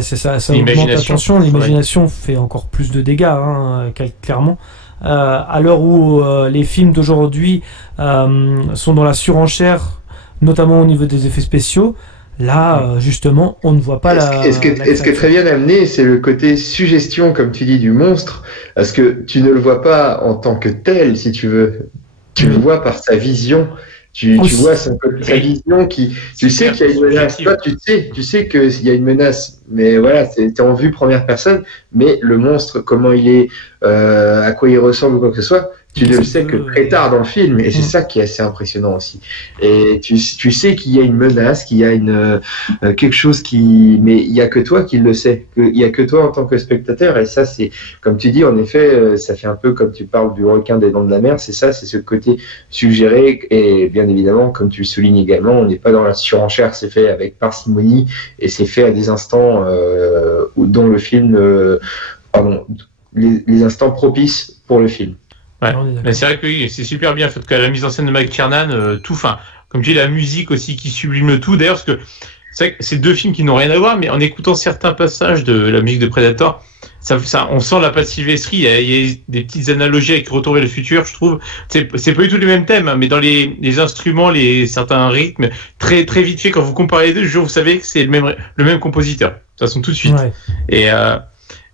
c'est ça augmente la tension. L'imagination fait encore plus de dégâts, hein, clairement. À l'heure où les films d'aujourd'hui sont dans la surenchère, notamment au niveau des effets spéciaux, là, justement, on ne voit pas ce qui est très bien amené, c'est le côté suggestion, comme tu dis, du monstre, parce que tu ne le vois pas en tant que tel, si tu veux. Tu le vois par sa vision. Tu vois sa vision qui, tu sais qu'il y a une menace. Toi, tu sais qu'il y a une menace, mais voilà, c'est en vue première personne. Mais le monstre, comment il est, à quoi il ressemble ou quoi que ce soit, tu ne le sais que très tard dans le film. Et c'est ça qui est assez impressionnant aussi. Et tu sais qu'il y a une menace, qu'il y a quelque chose mais il y a que toi qui le sais. Il y a que toi en tant que spectateur. Et ça, c'est, comme tu dis, en effet, ça fait un peu comme tu parles du requin des Dents de la Mer. C'est ça, c'est ce côté suggéré. Et bien évidemment, comme tu le soulignes également, on n'est pas dans la surenchère. C'est fait avec parcimonie et c'est fait à des instants dont le film, les instants propices pour le film. Ouais, mais c'est vrai que oui, c'est super bien fait. La mise en scène de McTiernan, comme tu dis, la musique aussi qui sublime le tout. D'ailleurs, parce que c'est vrai que c'est 2 films qui n'ont rien à voir, mais en écoutant certains passages de la musique de Predator, on sent la patte Silvestri. Il y a des petites analogies avec Retour vers le futur, je trouve. C'est pas du tout les mêmes thèmes, hein, mais dans les instruments, certains rythmes, très très vite fait, quand vous comparez les deux, vous savez que c'est le même compositeur. De toute façon, tout de suite. Ouais.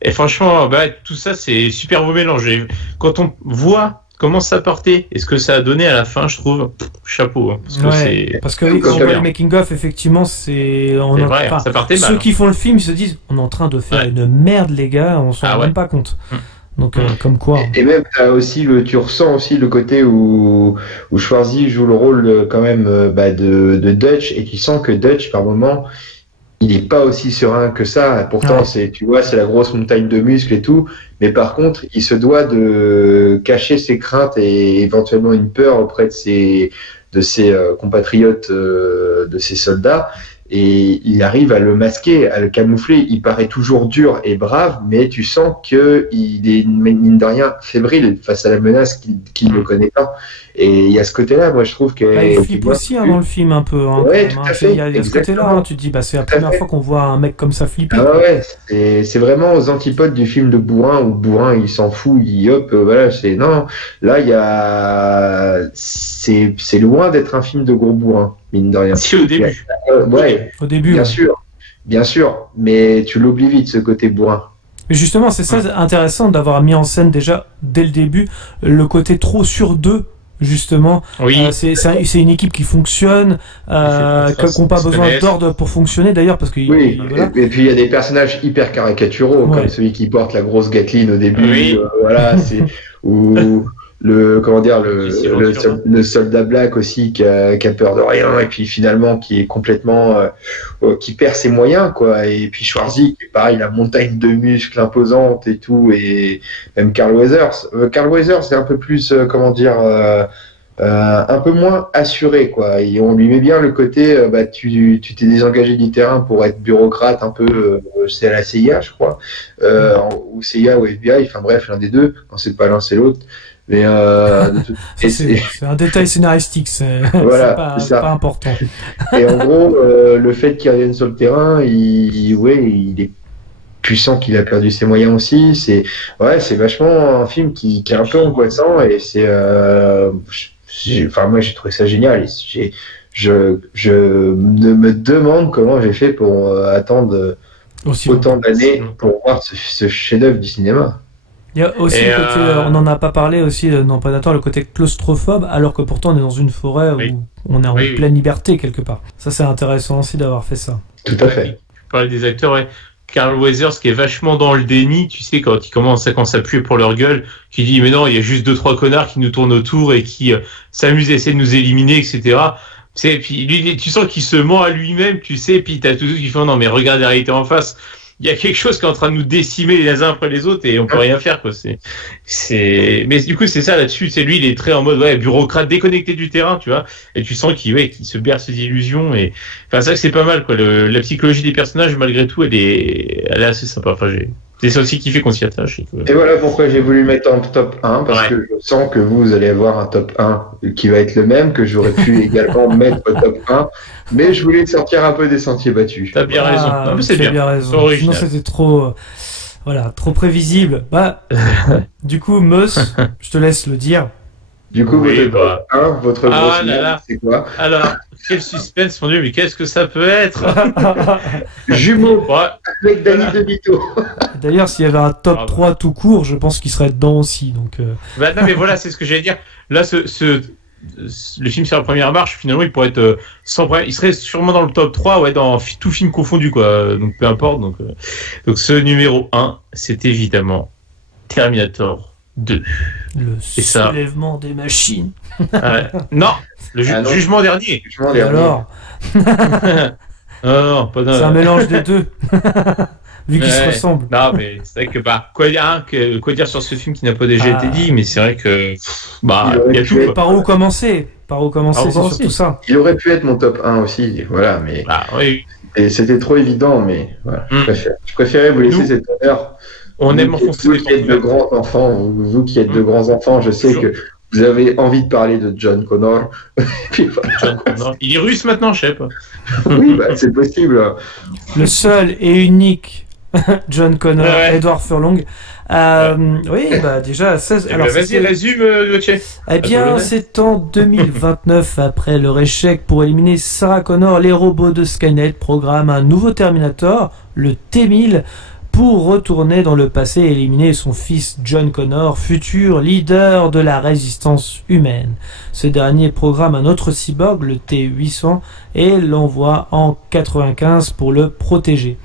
Et franchement, tout ça, c'est super beau mélange. Et quand on voit comment ça partait et ce que ça a donné à la fin, je trouve, chapeau. Hein, parce que quand on voit le making-of, effectivement, ça partait mal. Ceux qui font le film, ils se disent, on est en train de faire une merde, les gars, on s'en rend même pas compte. Donc, comme quoi. Et même, tu ressens aussi le côté où Schwarzy joue le rôle quand même de Dutch, et tu sens que Dutch, par moment, il n'est pas aussi serein que ça. Pourtant, c'est la grosse montagne de muscles et tout. Mais par contre, il se doit de cacher ses craintes et éventuellement une peur auprès de ses compatriotes, de ses soldats. et il arrive à le masquer, à le camoufler. Il paraît toujours dur et brave, mais tu sens que il est mine de rien fébrile face à la menace qu'il ne connaît pas. Et il y a ce côté-là, moi je trouve que il flippe aussi dans le film un peu. Ouais, tout à fait. Il y a ce côté-là, tu te dis, c'est la première fois qu'on voit un mec comme ça flipper. Ah ouais, c'est vraiment aux antipodes du film de Bourrin où Bourrin il s'en fout, voilà, non, là il y a c'est loin d'être un film de gros bourrin, mine de rien. Si au début. Ouais. Au début. Bien sûr, mais tu l'oublies vite ce côté bourrin. Mais justement, c'est ça intéressant d'avoir mis en scène déjà dès le début le côté trop sur deux. Justement, oui. C'est une équipe qui fonctionne, qui n'ont pas besoin d'ordre pour fonctionner d'ailleurs, parce que voilà. Et puis il y a des personnages hyper caricaturaux, comme celui qui porte la grosse Gatling au début, voilà, c'est ou le soldat black aussi qui a peur de rien et puis finalement qui est complètement qui perd ses moyens quoi, et puis Schwarzy qui est pareil, la montagne de muscles imposante et tout, et même Carl Weathers c'est un peu plus un peu moins assuré quoi, et on lui met bien le côté tu t'es désengagé du terrain pour être bureaucrate un peu, c'est à la CIA je crois, ou CIA ou FBI, enfin bref l'un des deux, non c'est pas l'un c'est l'autre. Mais c'est un détail scénaristique, voilà, c'est pas important. Et en gros, le fait qu'il revienne sur le terrain, il est puissant, qu'il a perdu ses moyens aussi. C'est vachement un film qui est un peu angoissant, et moi j'ai trouvé ça génial. Et je me demande comment j'ai fait pour attendre autant d'années pour voir ce chef-d'œuvre du cinéma. Il y a aussi le côté, on n'en a pas parlé aussi dans Predator, le côté claustrophobe, alors que pourtant on est dans une forêt où on est en pleine liberté quelque part. Ça c'est intéressant aussi d'avoir fait ça. Tout à fait. Tu parlais des acteurs, Carl Weathers qui est vachement dans le déni, tu sais, quand s'appuie pour leur gueule, qui dit mais non, il y a juste 2-3 connards qui nous tournent autour et qui s'amusent à essayer de nous éliminer, etc. Puis lui, tu sens qu'il se ment à lui-même, tu sais, puis t'as tout qui font non mais regarde la réalité en face. Il y a quelque chose qui est en train de nous décimer les uns après les autres et on peut rien faire quoi. Mais du coup c'est ça là-dessus. C'est lui, il est très en mode bureaucrate déconnecté du terrain, tu vois. Et tu sens qu'il se berce d'illusions et ça c'est pas mal quoi. La psychologie des personnages malgré tout elle est assez sympa. C'est ça aussi qui fait qu'on s'y attache. Et voilà pourquoi j'ai voulu mettre en top 1, parce que je sens que vous allez avoir un top 1 qui va être le même, que j'aurais pu également mettre au top 1, mais je voulais sortir un peu des sentiers battus. T'as bien raison. Non, c'est bien raison. Sinon c'était trop prévisible. Du coup, Meus, je te laisse le dire. Du coup, votre grosse merde, c'est quoi? Alors, quel suspense, mon Dieu, mais qu'est-ce que ça peut être? Jumeaux avec Danny DeVito. D'ailleurs, s'il y avait un top 3 tout court, je pense qu'il serait dedans aussi. Donc, non, mais voilà, c'est ce que j'allais dire. Là, le film sur la première marche, finalement, il pourrait être sans problème. Il serait sûrement dans le top 3, dans tout film confondu, quoi. Donc, peu importe. Donc ce numéro 1, c'est évidemment Terminator 2. Le soulèvement des machines. Non, le jugement dernier. Alors non, pas c'est un mélange des deux. Vu qu'ils se ressemblent. Non, mais c'est vrai que quoi dire sur ce film qui n'a pas déjà été dit, mais c'est vrai que il y a tout. Par où commencer, c'est surtout ça. Il aurait pu être mon top 1 aussi, voilà, mais et c'était trop évident, mais voilà. Je préférais vous laisser cette honneur. On aime enfoncer vous qui êtes de grands enfants, je sais que vous avez envie de parler de John Connor. John Connor. Il est russe maintenant, je sais pas. Oui, c'est possible. Le seul et unique John Connor, Edward Furlong. Déjà 16. Alors, vas-y, résume, Gauthier. Eh bien, c'est en 2029, après leur échec pour éliminer Sarah Connor, les robots de Skynet programment un nouveau Terminator, le T-1000, pour retourner dans le passé et éliminer son fils John Connor, futur leader de la résistance humaine. Ce dernier programme un autre cyborg, le T-800, et l'envoie en 95 pour le protéger.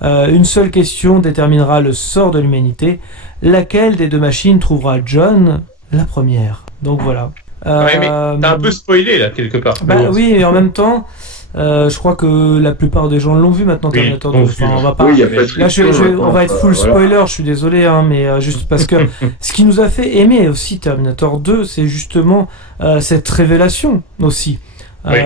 Une seule question déterminera le sort de l'humanité. Laquelle des deux machines trouvera John? La première. Donc voilà. Mais t'as un peu spoilé là, quelque part. Oui, et en même temps... je crois que la plupart des gens l'ont vu maintenant, Terminator 2. On va pas. On va être full spoiler. Je suis désolé, mais juste parce que ce qui nous a fait aimer aussi Terminator 2, c'est justement cette révélation aussi. Oui.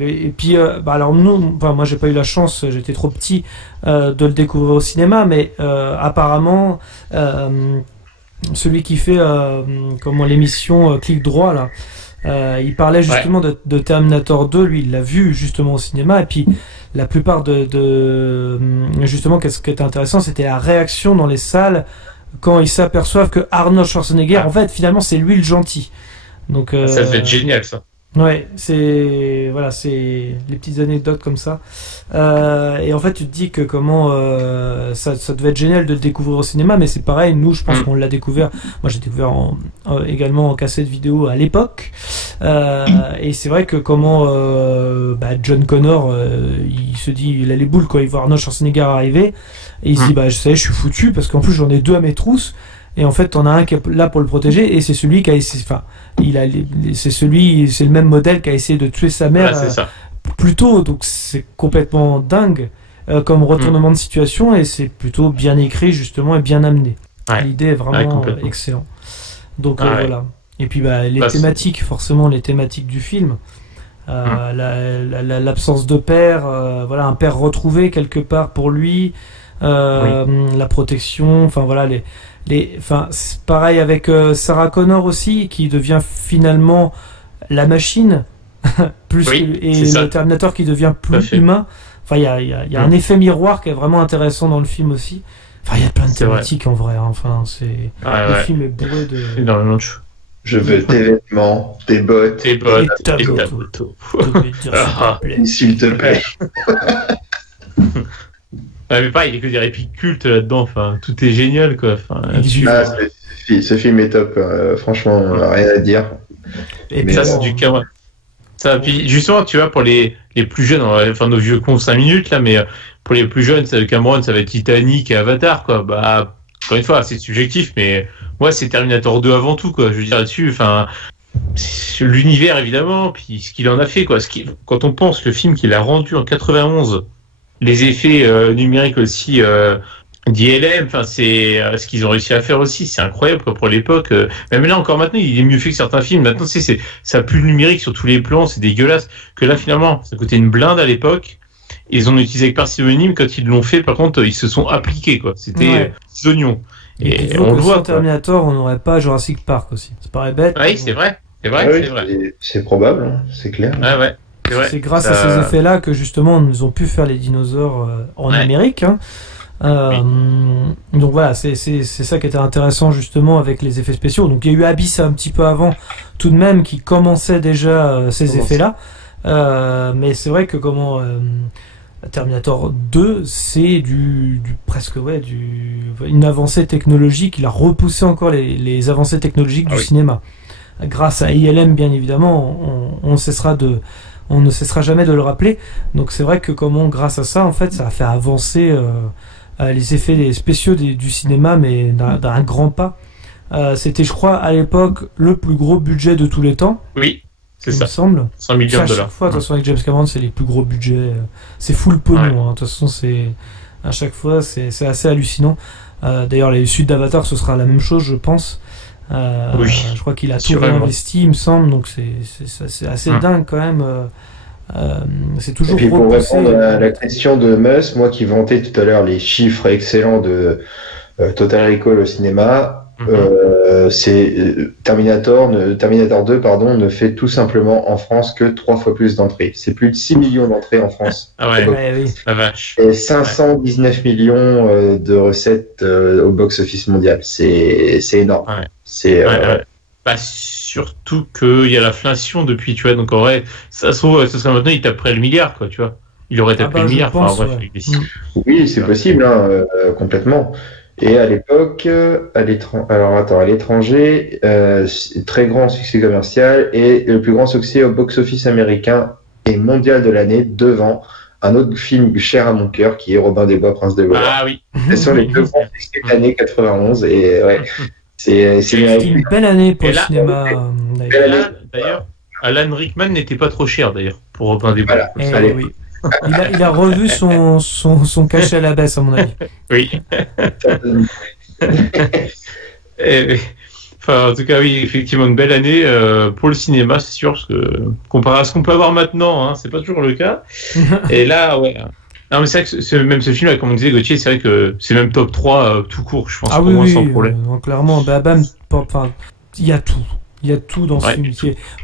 Et puis, alors moi j'ai pas eu la chance, j'étais trop petit de le découvrir au cinéma, mais apparemment celui qui fait l'émission Clic Droit là, il parlait justement de Terminator 2, lui il l'a vu justement au cinéma, et puis la plupart justement, ce qui était intéressant, c'était la réaction dans les salles quand ils s'aperçoivent que Arnold Schwarzenegger, en fait, finalement, c'est lui le gentil. Donc, ça devait être génial, ça. Ouais, c'est les petites anecdotes comme ça. Et en fait, tu te dis que ça devait être génial de le découvrir au cinéma, mais c'est pareil. Nous, je pense qu'on l'a découvert. Moi, j'ai découvert également en cassette vidéo à l'époque. Et c'est vrai que John Connor, il se dit, il a les boules quand il voit Arnold Schwarzenegger arriver, et il se dit, je sais, je suis foutu parce qu'en plus j'en ai deux à mes trousses. Et en fait, t'en as un qui est là pour le protéger, et c'est celui qui a essayé, c'est le même modèle qui a essayé de tuer sa mère plus tôt, donc c'est complètement dingue comme retournement de situation, et c'est plutôt bien écrit justement et bien amené. L'idée est vraiment excellente. Donc voilà. Et puis les thématiques, forcément les thématiques du film, l'absence de père, un père retrouvé quelque part pour lui, la protection, enfin voilà c'est pareil avec Sarah Connor aussi, qui devient finalement la machine le Terminator qui devient plus humain. Enfin, il y a un effet miroir qui est vraiment intéressant dans le film aussi. Enfin, il y a plein de thématiques en vrai. Enfin, le film est bourré de. Énormément de choses. Je veux tes vêtements, tes bottes, et ta moto. S'il te plaît. Mais pareil, il y a que des répliques cultes là-dedans, enfin, tout est génial, quoi. Enfin, ce film est top, franchement, rien à dire. Et puis ça, c'est du Cameron. Ça, puis justement, tu vois, pour les plus jeunes, nos vieux cons 5 minutes, là, mais pour les plus jeunes, le Cameron, ça va être Titanic et Avatar, quoi. Encore une fois, c'est subjectif, mais moi, c'est Terminator 2 avant tout, quoi. Je veux dire là-dessus, enfin, l'univers, évidemment, puis ce qu'il en a fait, quoi. Quand on pense le film qu'il a rendu en 91, les effets numériques aussi d'ILM, enfin c'est ce qu'ils ont réussi à faire aussi, c'est incroyable quoi, pour l'époque. Même là encore maintenant, il est mieux fait que certains films. Maintenant, ça pue le numérique sur tous les plans, c'est dégueulasse. Que là finalement, ça coûtait une blinde à l'époque. Ils ont utilisé avec parcimonie, quand ils l'ont fait, par contre, ils se sont appliqués quoi. C'était des oignons. Et on le voit. Sans Terminator, on n'aurait pas Jurassic Park aussi. Ça paraît bête. Oui, c'est vrai. C'est vrai. C'est probable, hein, c'est clair. Ouais. C'est grâce à ces effets-là que justement nous ont pu faire les dinosaures en Amérique. Hein. Donc voilà, c'est ça qui était intéressant justement avec les effets spéciaux. Donc il y a eu Abyss un petit peu avant, tout de même, qui commençait déjà ces effets-là. Mais c'est vrai que Terminator 2, c'est une avancée technologique. Il a repoussé encore les avancées technologiques du cinéma. Grâce à ILM, bien évidemment, on ne cessera jamais de le rappeler. Donc c'est vrai que grâce à ça, en fait, ça a fait avancer les effets spéciaux du cinéma, mais d'un grand pas. C'était, je crois, à l'époque, le plus gros budget de tous les temps. Oui, c'est ça. Il me semble. 100 millions de dollars. À chaque fois, de toute façon, avec James Cameron, c'est les plus gros budgets. C'est full pognon. De toute façon, à chaque fois, c'est assez hallucinant. D'ailleurs, les suites d'Avatar, ce sera la même chose, je pense. Je crois qu'il a tout réinvesti, il me semble, donc c'est assez dingue quand même. C'est toujours. Et puis pour répondre à la question de Mus, moi qui vantais tout à l'heure les chiffres excellents de Total Recall au cinéma, Terminator 2 ne fait tout simplement en France que 3 fois plus d'entrées. C'est plus de 6 millions d'entrées en France. Ah ouais, oui. La vache. Et 519 millions de recettes au box-office mondial. C'est énorme. Ouais. Surtout qu'il y a l'inflation depuis, tu vois, donc en vrai, ça se trouve, ce serait maintenant, il taperait le milliard, quoi, tu vois. Il aurait tapé le milliard. Pense, oui, c'est possible, complètement. Et à l'époque, à l'étranger, très grand succès commercial et le plus grand succès au box-office américain et mondial de l'année, devant un autre film cher à mon cœur qui est Robin des Bois, Prince de Galles. Ah oui. Ce sont les deux grands succès de l'année 91 et ouais. C'est une belle année pour le cinéma. D'ailleurs, Alan Rickman n'était pas trop cher d'ailleurs pour Robin des Bois. Voilà. Oui. Il a revu son cachet à la baisse, à mon avis. Oui. Enfin, en tout cas, oui, effectivement, une belle année pour le cinéma, c'est sûr, parce que comparé à ce qu'on peut avoir maintenant, hein, c'est pas toujours le cas. Et là, ouais. Non, mais c'est vrai que même ce film, comme on disait, Gauthier, c'est vrai que c'est même top 3 tout court, je pense, Ah pour oui, moi, oui, sans problème. donc clairement, enfin, il y a tout. Il y a tout dans ce film.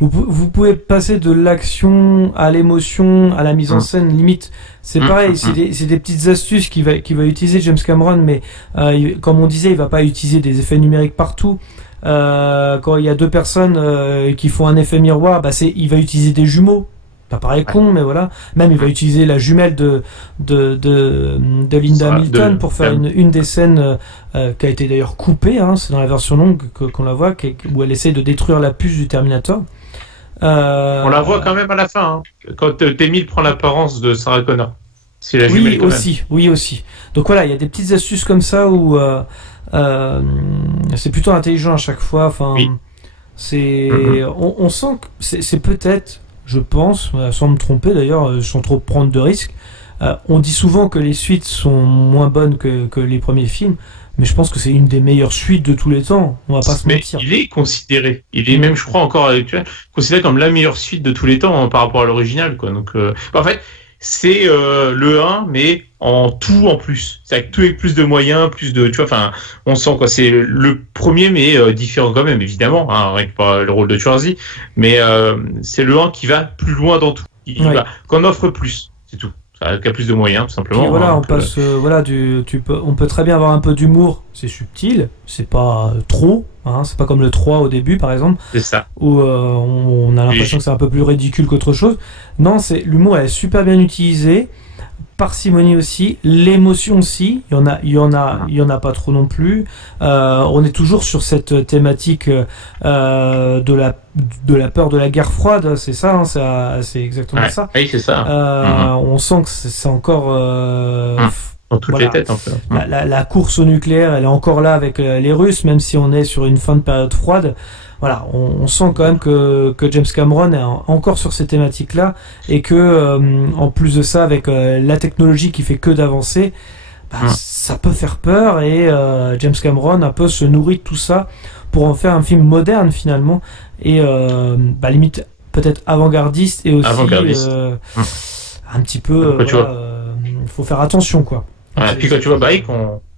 Vous pouvez passer de l'action à l'émotion, à la mise en scène, limite. C'est pareil, c'est des petites astuces qu'il va utiliser James Cameron, mais comme on disait, il va pas utiliser des effets numériques partout. Quand il y a deux personnes qui font un effet miroir, il va utiliser des jumeaux. Ça paraît con, mais voilà. Même il va utiliser la jumelle de Linda Hamilton pour faire une des scènes qui a été d'ailleurs coupée. Hein, c'est dans la version longue qu'on la voit, où elle essaie de détruire la puce du Terminator. On la voit quand même à la fin, hein, quand T-1000 prend l'apparence de Sarah Connor. C'est la jumelle quand même. Oui aussi. Donc voilà, il y a des petites astuces comme ça où c'est plutôt intelligent à chaque fois. Enfin, on sent que c'est peut-être, je pense, sans me tromper d'ailleurs, sans trop prendre de risques, on dit souvent que les suites sont moins bonnes que les premiers films, mais je pense que c'est une des meilleures suites de tous les temps, on va pas se mentir. Il est considéré, il est même, je crois, encore considéré comme la meilleure suite de tous les temps, hein, par rapport à l'original, quoi. Donc, en fait, c'est le 1, mais en tout en plus. C'est avec tout avec plus de moyens, plus de, tu vois, enfin, on sent quoi. C'est le premier, mais différent quand même, évidemment, hein, rien que par le rôle de Schwarzy, mais c'est le 1 qui va plus loin dans tout, qu'on offre plus, c'est tout. Qui a plus de moyens, tout simplement. Et voilà, on passe, on peut très bien avoir un peu d'humour, c'est subtil, c'est pas trop, hein, c'est pas comme le 3 au début, par exemple. C'est ça. Où on a l'impression que c'est un peu plus ridicule qu'autre chose. Non, l'humour est super bien utilisé, parcimonie aussi, l'émotion aussi, il y en a pas trop non plus. On est toujours sur cette thématique de la peur de la guerre froide, c'est ça, hein, c'est exactement ça. Oui, c'est ça. On sent que c'est encore dans toutes les têtes, en fait. La course au nucléaire, elle est encore là avec les Russes, même si on est sur une fin de période froide. Voilà, on sent quand même que James Cameron est encore sur ces thématiques-là, et que en plus de ça, avec la technologie qui fait que d'avancer, ça peut faire peur, et James Cameron un peu se nourrit de tout ça pour en faire un film moderne finalement, et limite peut-être avant-gardiste, et aussi un petit peu faut faire attention, quoi. Et puis quand tu vois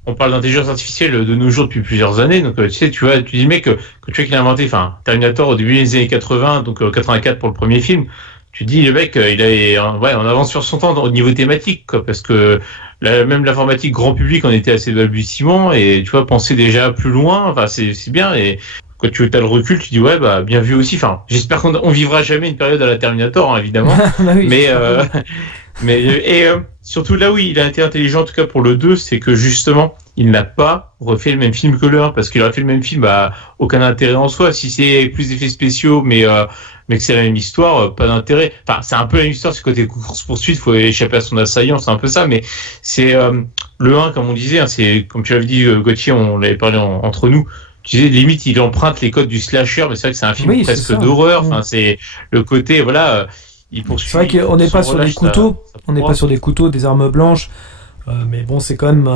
on parle d'intelligence artificielle de nos jours depuis plusieurs années, donc tu dis le mec que tu vois qu'il a inventé, Terminator au début des années 80, donc 84 pour le premier film. Tu dis le mec il est en avance sur son temps au niveau thématique, quoi, parce que même l'informatique grand public en était assez balbutiement, et tu vois, penser déjà plus loin, c'est bien, et quand tu as le recul, tu dis bien vu aussi. J'espère qu'on vivra jamais une période à la Terminator, hein, évidemment. Mais surtout là où il a été intelligent, en tout cas pour le 2, c'est que justement il n'a pas refait le même film que le 1, parce qu'il aurait fait le même film, aucun intérêt en soi. Si c'est plus d'effets spéciaux, mais que c'est la même histoire, pas d'intérêt. C'est un peu la même histoire, c'est côté course-poursuite, faut échapper à son assaillant, c'est un peu ça, mais c'est le 1, comme on disait, hein, c'est comme tu l'avais dit, Gauthier, on l'avait parlé entre nous. Tu disais, limite, il emprunte les codes du slasher, mais c'est vrai que c'est un film presque d'horreur. C'est le côté, c'est vrai qu'on n'est pas sur des couteaux, pas sur des couteaux, des armes blanches, mais bon, c'est quand même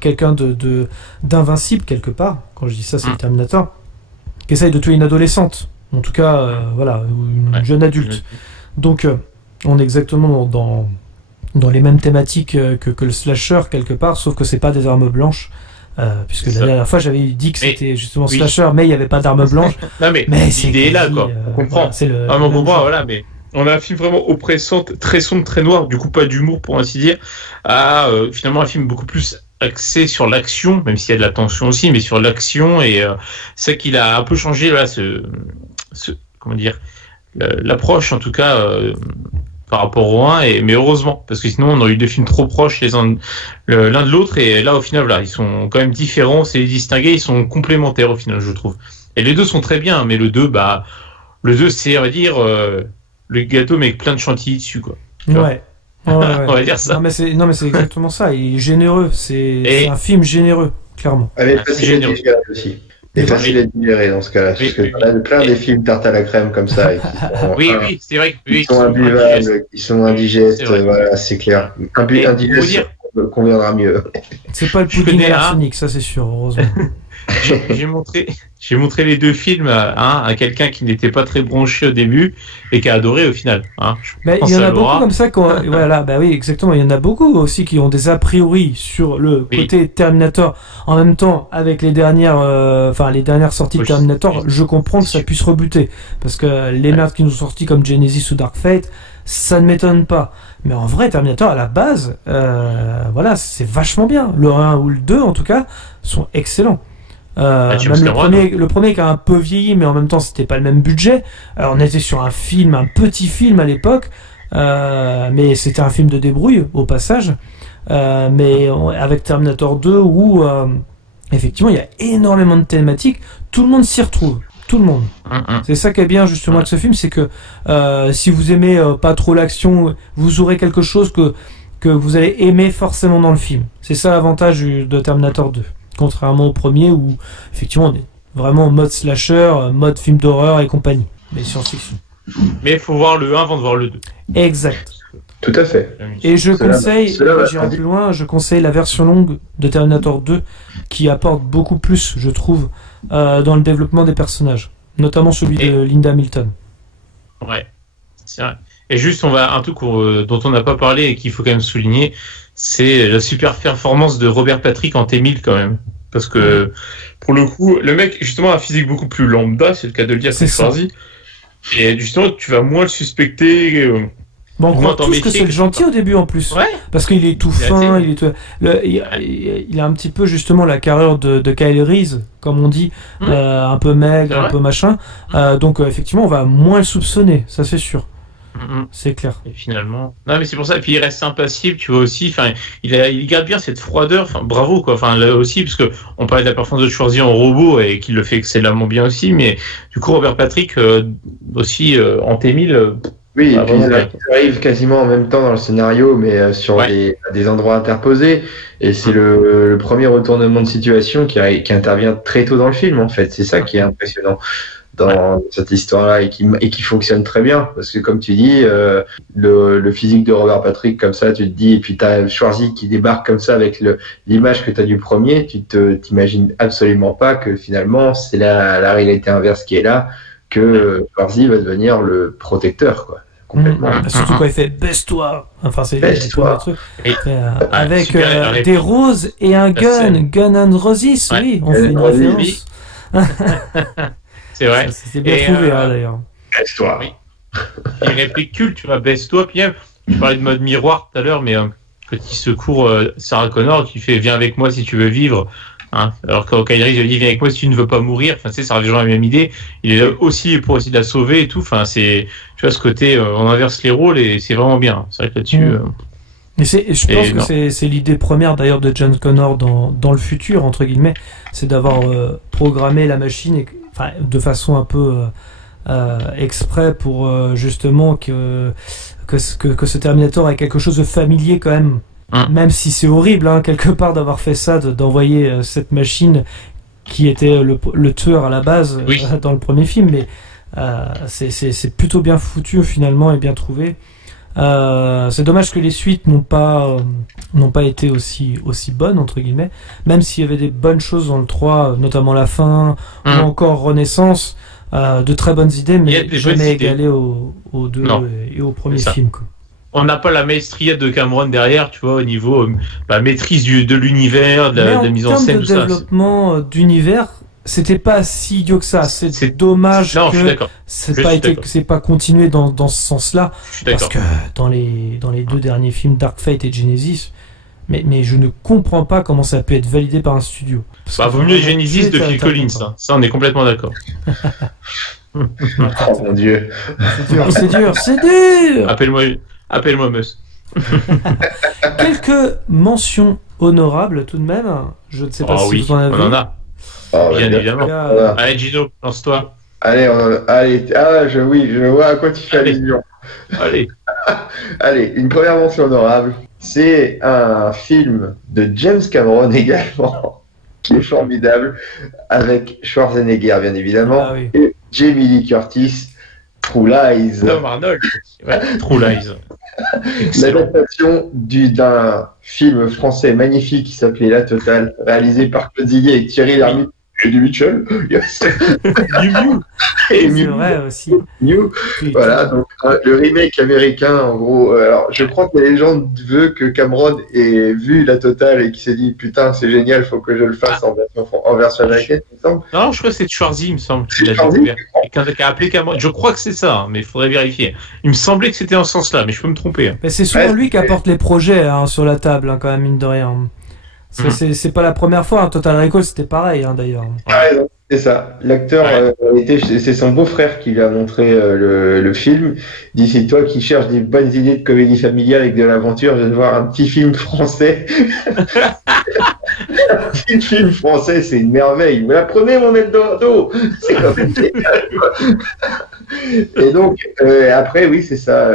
quelqu'un d'invincible quelque part. Quand je dis ça, c'est le Terminator, qui essaye de tuer une adolescente, en tout cas, une jeune adulte. Donc, on est exactement dans les mêmes thématiques que le slasher quelque part, sauf que c'est pas des armes blanches. Puisque la dernière fois j'avais dit que c'était justement slasher, mais il n'y avait pas d'armes blanches. Non, mais l'idée est là, quoi. On comprend. On comprend, voilà, mais on a un film vraiment oppressante, très sombre, très noir, du coup pas d'humour pour ainsi dire, à finalement un film beaucoup plus axé sur l'action, même s'il y a de la tension aussi, mais sur l'action, et c'est qu'il a un peu changé là, comment dire, l'approche en tout cas par rapport au 1, mais heureusement, parce que sinon on aurait eu deux films trop proches l'un de l'autre, et là au final ils sont quand même différents, c'est distingués, ils sont complémentaires au final, je trouve. Et les deux sont très bien, mais le 2 c'est, on va dire, le gâteau mais avec plein de chantilly dessus, quoi. Ouais. On va dire ça. Non mais c'est exactement ça, il est généreux, c'est un film généreux, clairement. Elle est facile à digérer aussi. C'est facile à digérer dans ce cas-là, parce que t'en as plein des films tarte à la crème comme ça, et qui sont, c'est vrai que qui sont imbuvables, qui sont indigestes, voilà, c'est clair. Indigeste conviendra mieux. C'est pas le pudding à l'arsenic, ça c'est sûr, heureusement. J'ai montré les deux films à quelqu'un qui n'était pas très branché au début et qui a adoré au final. Mais il y en a beaucoup comme ça. Voilà, bah oui, exactement. Il y en a beaucoup aussi qui ont des a priori sur le côté Terminator. En même temps, avec les dernières sorties de Terminator, je comprends que ça puisse rebuter parce que les merdes qui nous sont sorties comme Genesis ou Dark Fate, ça ne m'étonne pas. Mais en vrai, Terminator à la base, voilà, c'est vachement bien. Le 1 ou le 2 en tout cas sont excellents. Même le premier qui a un peu vieilli, mais en même temps c'était pas le même budget. Alors on était sur un petit film à l'époque, mais c'était un film de débrouille au passage. Avec Terminator 2 où effectivement il y a énormément de thématiques, tout le monde s'y retrouve. Tout le monde. C'est ça qui est bien justement avec ce film, c'est que si vous aimez pas trop l'action, vous aurez quelque chose que vous allez aimer forcément dans le film. C'est ça l'avantage de Terminator 2. Contrairement au premier où effectivement on est vraiment en mode slasher, mode film d'horreur et compagnie, mais science-fiction. Mais il faut voir le 1 avant de voir le 2. Exact. Tout à fait. Et je conseille, j'irai plus loin, je conseille la version longue de Terminator 2 qui apporte beaucoup plus, je trouve, dans le développement des personnages, notamment celui de Linda Hamilton. Ouais, c'est vrai. Et juste, un truc dont on n'a pas parlé et qu'il faut quand même souligner, c'est la super performance de Robert Patrick en T-1000 quand même. Parce que, pour le coup, le mec, justement, a un physique beaucoup plus lambda, c'est le cas de le dire, c'est Schwarzy. Et justement, tu vas moins le suspecter. Bon, on croit tous que c'est le gentil au début en plus. Ouais. Parce qu'il est tout fin, il a un petit peu justement la carrure de Kyle Reese, comme on dit, un peu maigre, un peu machin. Donc, effectivement, on va moins le soupçonner, ça c'est sûr. C'est clair. Et finalement, non mais c'est pour ça. Et puis il reste impassible, tu vois aussi. Enfin, il garde bien cette froideur. Enfin, bravo quoi. Enfin là aussi, parce que on parlait de la performance de Schwarzy en robot et qu'il le fait excellemment bien aussi. Mais du coup, Robert Patrick aussi en T-1000. Oui, et puis ils arrivent quasiment en même temps dans le scénario, mais sur des endroits interposés. Et c'est le premier retournement de situation qui intervient très tôt dans le film en fait. C'est ça qui est impressionnant dans cette histoire-là et qui fonctionne très bien parce que comme tu dis le physique de Robert Patrick comme ça tu te dis et puis t'as Schwarzy qui débarque comme ça avec l'image que t'as du premier, tu t'imagines absolument pas que finalement c'est la réalité inverse qui est là, que Schwarzy va devenir le protecteur quoi. Complètement. Surtout quand il fait baisse-toi, enfin c'est baisse-toi. Avec des roses et un gun and roses, oui, on fait une référence. C'est vrai. C'est bien trouvé d'ailleurs. Baisse-toi. Oui. Il réplique culte, tu vois, baisse-toi. Puis même, tu parlais de mode miroir tout à l'heure, mais quand il secourt Sarah Connor, qui fait viens avec moi si tu veux vivre. Hein, alors quand Kyle Reese lui dit viens avec moi si tu ne veux pas mourir. Enfin, tu sais, ça rejoint la même idée. Il est là aussi pour essayer de la sauver et tout. Enfin, c'est, tu vois, ce côté, on inverse les rôles et c'est vraiment bien. C'est vrai que là-dessus. Je pense que c'est l'idée première d'ailleurs de John Connor dans le futur entre guillemets, c'est d'avoir programmé la machine de façon un peu exprès pour justement que ce Terminator ait quelque chose de familier quand même, même si c'est horrible quelque part d'avoir fait ça, d'envoyer cette machine qui était le tueur à la base dans le premier film, mais c'est plutôt bien foutu finalement et bien trouvé. C'est dommage que les suites n'ont pas été aussi bonnes entre guillemets, même s'il y avait des bonnes choses dans le 3, notamment la fin ou encore Renaissance, de très bonnes idées, mais jamais égalées au 2 et au premier film quoi. On n'a pas la maestria de Cameron derrière, tu vois, au niveau maîtrise de l'univers, de la mise en scène, tout ça. En termes de développement d'univers, c'était pas si idiot que ça. C'est dommage que c'est pas continué dans ce sens-là, parce que dans les deux derniers films, Dark Fate et Genesis, mais je ne comprends pas comment ça peut être validé par un studio. Vaut mieux Genesis de Phil Collins, ça on est complètement d'accord. Oh mon Dieu. C'est dur. Appelle-moi Meus. Quelques mentions honorables tout de même. Je ne sais pas si vous en avez. On en a. Bien évidemment. Allez Gino, lance-toi. Allez, je vois à quoi tu fais allusion. Allez. Allez, une première mention honorable. C'est un film de James Cameron également, qui est formidable, avec Schwarzenegger bien évidemment, et Jamie Lee Curtis, True Lies. Tom Arnold. True Lies. L'adaptation d'un film français magnifique qui s'appelait La Totale, réalisé par Claude Ziguet et Thierry Lhermitte, Eddie Mitchell. Mew. Et C'est Mew. vrai aussi. Mew. Putain. Voilà, donc le remake américain, en gros. Alors, je crois que la légende veut que Cameron ait vu la totale et qu'il s'est dit putain, c'est génial, faut que je le fasse en version américaine, il me semble. Non, je crois que c'est Schwarzy, il me semble, qui l'a Schwarzy découvert. Et qui a appelé Cameron. Je crois que c'est ça, hein, mais il faudrait vérifier. Il me semblait que c'était en ce sens-là, mais je peux me tromper. Mais c'est souvent Ouais, lui qui apporte les projets hein, sur la table, hein, quand même, mine de rien. Parce que c'est pas la première fois, hein. Total Recall c'était pareil hein, d'ailleurs. Ouais, donc, c'est ça. L'acteur, c'est son beau-frère qui lui a montré le film. Il dit, c'est toi qui cherches des bonnes idées de comédie familiale avec de l'aventure, je viens de voir un petit film français. Un petit film français, c'est une merveille. Vous la prenez, mon Eldorado. C'est quand même génial, quoi. Et donc, après, oui, c'est ça.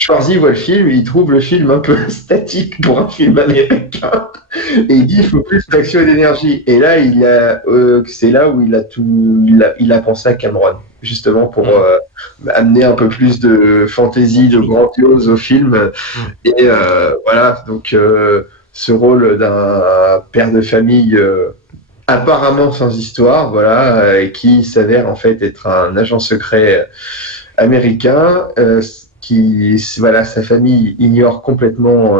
Schwarzy voit le film, il trouve le film un peu statique pour un film américain, et il dit il faut plus d'action et d'énergie. Et là, c'est là où il a pensé à Cameron, justement pour amener un peu plus de fantaisie, de grandiose au film. Et voilà, donc ce rôle d'un père de famille apparemment sans histoire, voilà, qui s'avère en fait être un agent secret américain. Voilà, sa famille ignore complètement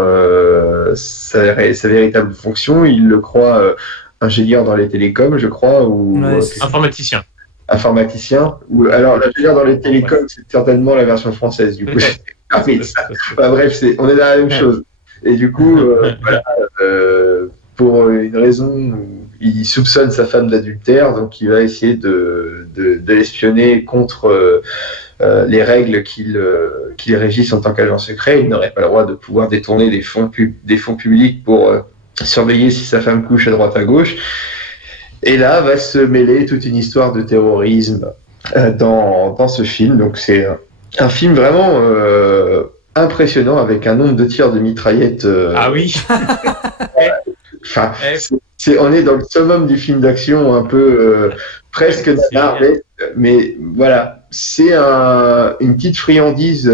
sa véritable fonction. Il le croit ingénieur dans les télécoms, je crois, ou informaticien. Informaticien. Alors, l'ingénieur dans les télécoms, c'est certainement la version française, du coup. Bref, on est dans la même chose. Et du coup, voilà, pour une raison, il soupçonne sa femme d'adultère, donc il va essayer de l'espionner contre les règles qui les régissent en tant qu'agent secret. Il n'aurait pas le droit de pouvoir détourner des fonds publics pour surveiller si sa femme couche à droite à gauche. Et là va se mêler toute une histoire de terrorisme dans ce film. Donc c'est un film vraiment impressionnant avec un nombre de tirs de mitraillettes. Ah oui. Enfin, on est dans le summum du film d'action, un peu presque nanar, mais voilà. C'est une petite friandise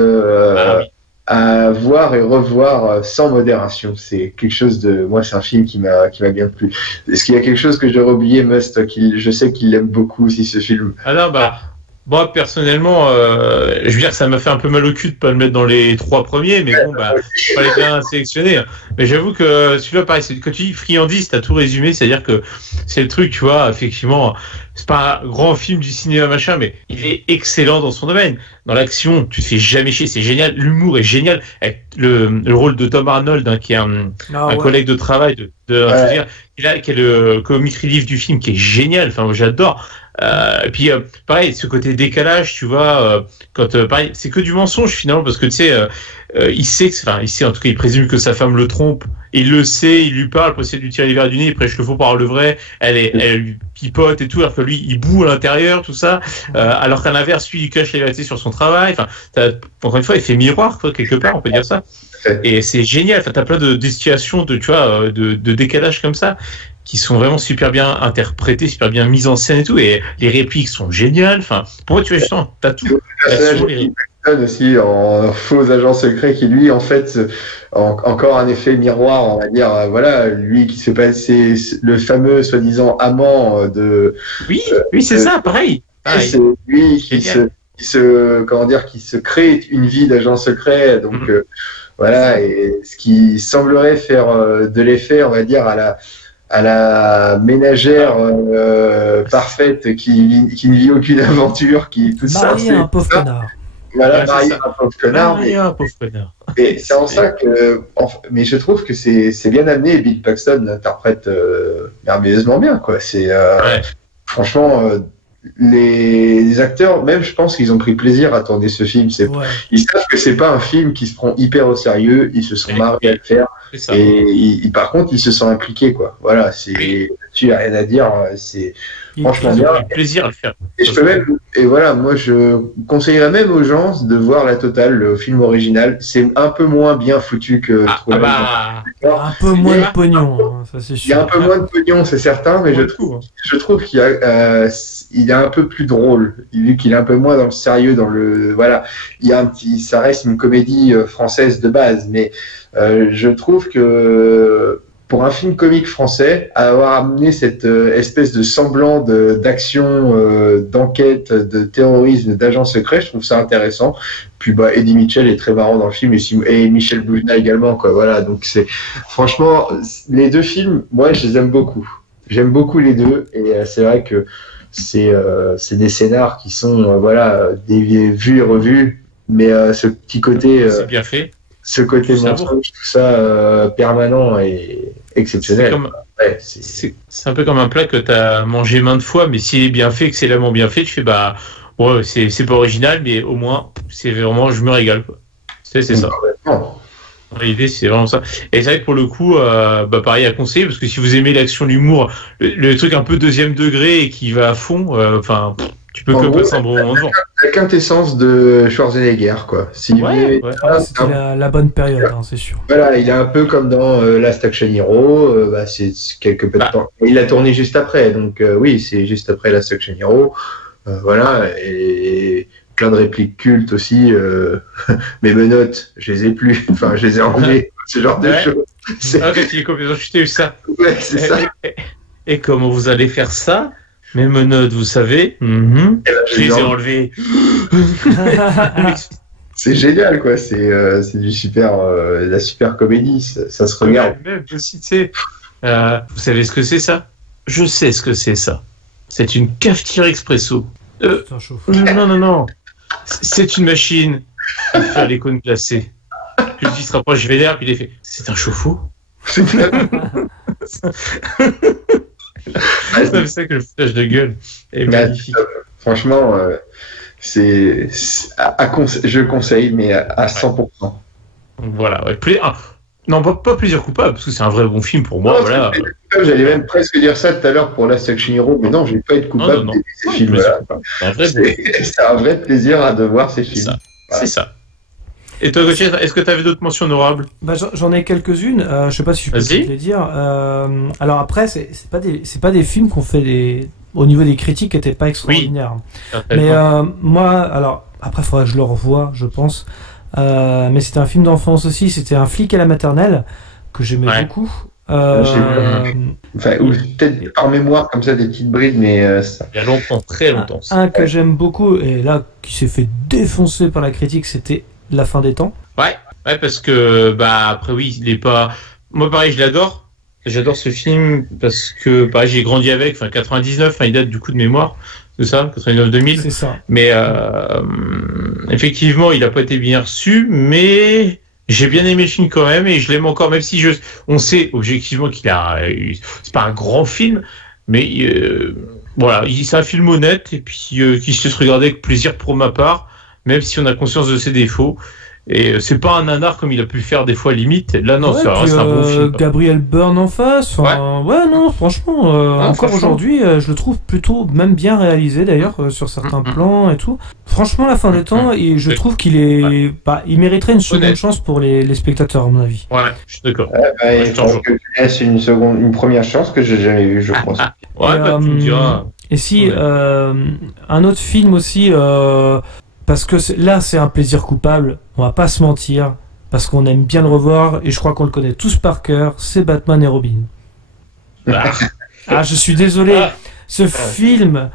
à voir et revoir sans modération. C'est quelque chose de... Moi, c'est un film qui m'a bien plu. Est-ce qu'il y a quelque chose que j'aurais oublié, Must, je sais qu'il l'aime beaucoup aussi, ce film. Ah non, moi, personnellement, je veux dire que ça m'a fait un peu mal au cul de pas le mettre dans les 3 premiers, mais bon, il fallait bien sélectionner. Mais j'avoue que celui-là, pareil, quand tu dis friandise, t'as tout résumé, c'est-à-dire que c'est le truc, tu vois, effectivement, c'est pas un grand film du cinéma, machin, mais il est excellent dans son domaine. Dans l'action, tu te fais jamais chier, c'est génial, l'humour est génial. Avec le rôle de Tom Arnold, hein, qui est un collègue de travail je veux dire, qui est le comic relief du film, qui est génial, enfin, moi, j'adore. Et puis pareil, ce côté décalage, tu vois, quand pareil, c'est que du mensonge finalement, parce que tu sais, il sait en tout cas, il présume que sa femme le trompe, et il le sait, il lui parle pour essayer de lui tirer les verres du nez, il prêche le faux par le vrai, elle lui pipote et tout, alors que lui il boue à l'intérieur, tout ça, alors qu'à l'inverse, lui il cache les vérités sur son travail. Enfin, encore une fois, il fait miroir, quoi, quelque part, on peut dire ça. Et c'est génial. Enfin, t'as plein de situations de décalage comme ça, qui sont vraiment super bien interprétés, super bien mises en scène et tout, et les répliques sont géniales. Enfin, pour moi, tu vois, justement, t'as tout. Aussi en faux agent secret qui lui en fait encore un effet miroir, on va dire, voilà, lui qui s'est passé le fameux soi-disant amant de c'est ça, pareil. C'est lui qui se crée une vie d'agent secret, donc voilà, et ce qui semblerait faire de l'effet, on va dire, à la ménagère parfaite qui ne vit aucune aventure, qui tout ça, c'est un pauvre connard. Voilà, marié un pauvre connard. Et c'est en ça que, mais je trouve que c'est bien amené, et Bill Paxton interprète merveilleusement bien, quoi. C'est franchement, les acteurs, même je pense qu'ils ont pris plaisir à tourner ce film. Ils savent que c'est pas un film qui se prend hyper au sérieux, ils se sont marrés à le faire, et par contre ils se sont impliqués, quoi. Voilà, tu as rien à dire, c'est franchement bien. Plaisir à le faire. Et voilà, moi je conseillerais même aux gens de voir la totale, le film original. C'est un peu moins bien foutu que un peu moins de pognon, ça c'est sûr. Il y a un peu moins de pognon, c'est certain, mais je trouve qu'il est un peu plus drôle, vu qu'il est un peu moins dans le sérieux, voilà, il y a ça reste une comédie française de base, mais je trouve que pour un film comique français, à avoir amené cette espèce de semblant d'action, d'enquête, de terrorisme, d'agent secret, je trouve ça intéressant. Puis Eddie Mitchell est très marrant dans le film et Michel Boujna également, quoi. Voilà, donc c'est franchement les deux films, moi je les aime beaucoup. J'aime beaucoup les deux et c'est vrai que c'est des scénars qui sont des vus et revus, mais ce petit côté c'est bien fait. Ce côté mensonge, tout ça permanent et exceptionnel. C'est un peu comme un plat que tu as mangé maintes fois, mais s'il est bien fait, excellemment bien fait, tu fais ouais, c'est pas original, mais au moins c'est vraiment je me régale, quoi. C'est ça. L'idée c'est vraiment ça. Et c'est vrai que pour le coup, pareil à conseiller, parce que si vous aimez l'action, l'humour, le truc un peu deuxième degré et qui va à fond, tu peux que passer un bon moment devant. La quintessence de Schwarzenegger, quoi. C'était la bonne période, c'est sûr. Voilà, il est un peu comme dans Last Action Hero. C'est quelques peu de temps. Il a tourné juste après, donc oui, c'est juste après Last Action Hero. Voilà, et plein de répliques cultes aussi. Mes menottes, je les ai plus. Enfin, je les ai enlevées. Ce genre de choses. Quand il est complètement chuté, ça. Ouais, c'est ça. Et comment vous allez faire ça? Mes menottes, vous savez, je les ai enlevées. C'est génial, quoi. C'est du super, la super comédie. Ça se regarde. Même aussi, tu sais, vous savez ce que c'est ça? Je sais ce que c'est ça. C'est une cafetière expresso. Non. C'est une machine à faire les cônes glacés. Puis le dit se rapproche vénère, puis il est fait. C'est un chauffe-eau. C'est ça que le foutage de gueule est magnifique. Franchement, je conseille, mais à 100%. Voilà, ouais. Non, pas Plaisir coupable, parce que c'est un vrai bon film pour moi. Non, voilà. J'allais même presque dire ça tout à l'heure pour Last Action Hero, mais non, je vais pas être coupable de ces films. C'est un vrai plaisir de voir ces films. C'est ça. Et toi, Gauthier, est-ce que tu avais d'autres mentions honorables? J'en ai quelques-unes. Je sais pas si je peux te les dire. Alors après, c'est pas des films qu'on fait au niveau des critiques qui n'étaient pas extraordinaires. Oui. Mais moi, alors après, il faudra que je le revoie, je pense. Mais c'était un film d'enfance aussi. C'était Un flic à la maternelle que j'aimais beaucoup. Ou peut-être par mémoire comme ça des petites brides, mais ça... il y a longtemps, très longtemps. Un que j'aime beaucoup et là qui s'est fait défoncer par la critique, c'était La fin des temps. Ouais, parce que après oui, il est pas. Moi pareil, je l'adore. J'adore ce film parce que pareil, j'ai grandi avec. 99, il date du coup de mémoire. C'est ça, 99-2000. C'est ça. Mais effectivement, il a pas été bien reçu, mais j'ai bien aimé le film quand même et je l'aime encore, même si on sait objectivement c'est pas un grand film, mais voilà, c'est un film honnête et puis qui se laisse regarder avec plaisir pour ma part, même si on a conscience de ses défauts. Et c'est pas un nanar comme il a pu faire des fois limite. Là non, c'est un bon film. Gabriel Byrne en face. Non, franchement, encore aujourd'hui, je le trouve plutôt même bien réalisé d'ailleurs sur certains plans et tout. Franchement, La fin des temps, et je trouve qu'il est, il mériterait une seconde chance pour les spectateurs à mon avis. Ouais, je suis d'accord. Il faut que tu laisses une première chance que j'ai jamais vue, je pense. Tu me diras. Et si un autre film aussi. Parce que là, c'est un plaisir coupable, on va pas se mentir, parce qu'on aime bien le revoir, et je crois qu'on le connaît tous par cœur, c'est Batman et Robin. Je suis désolé, ce film,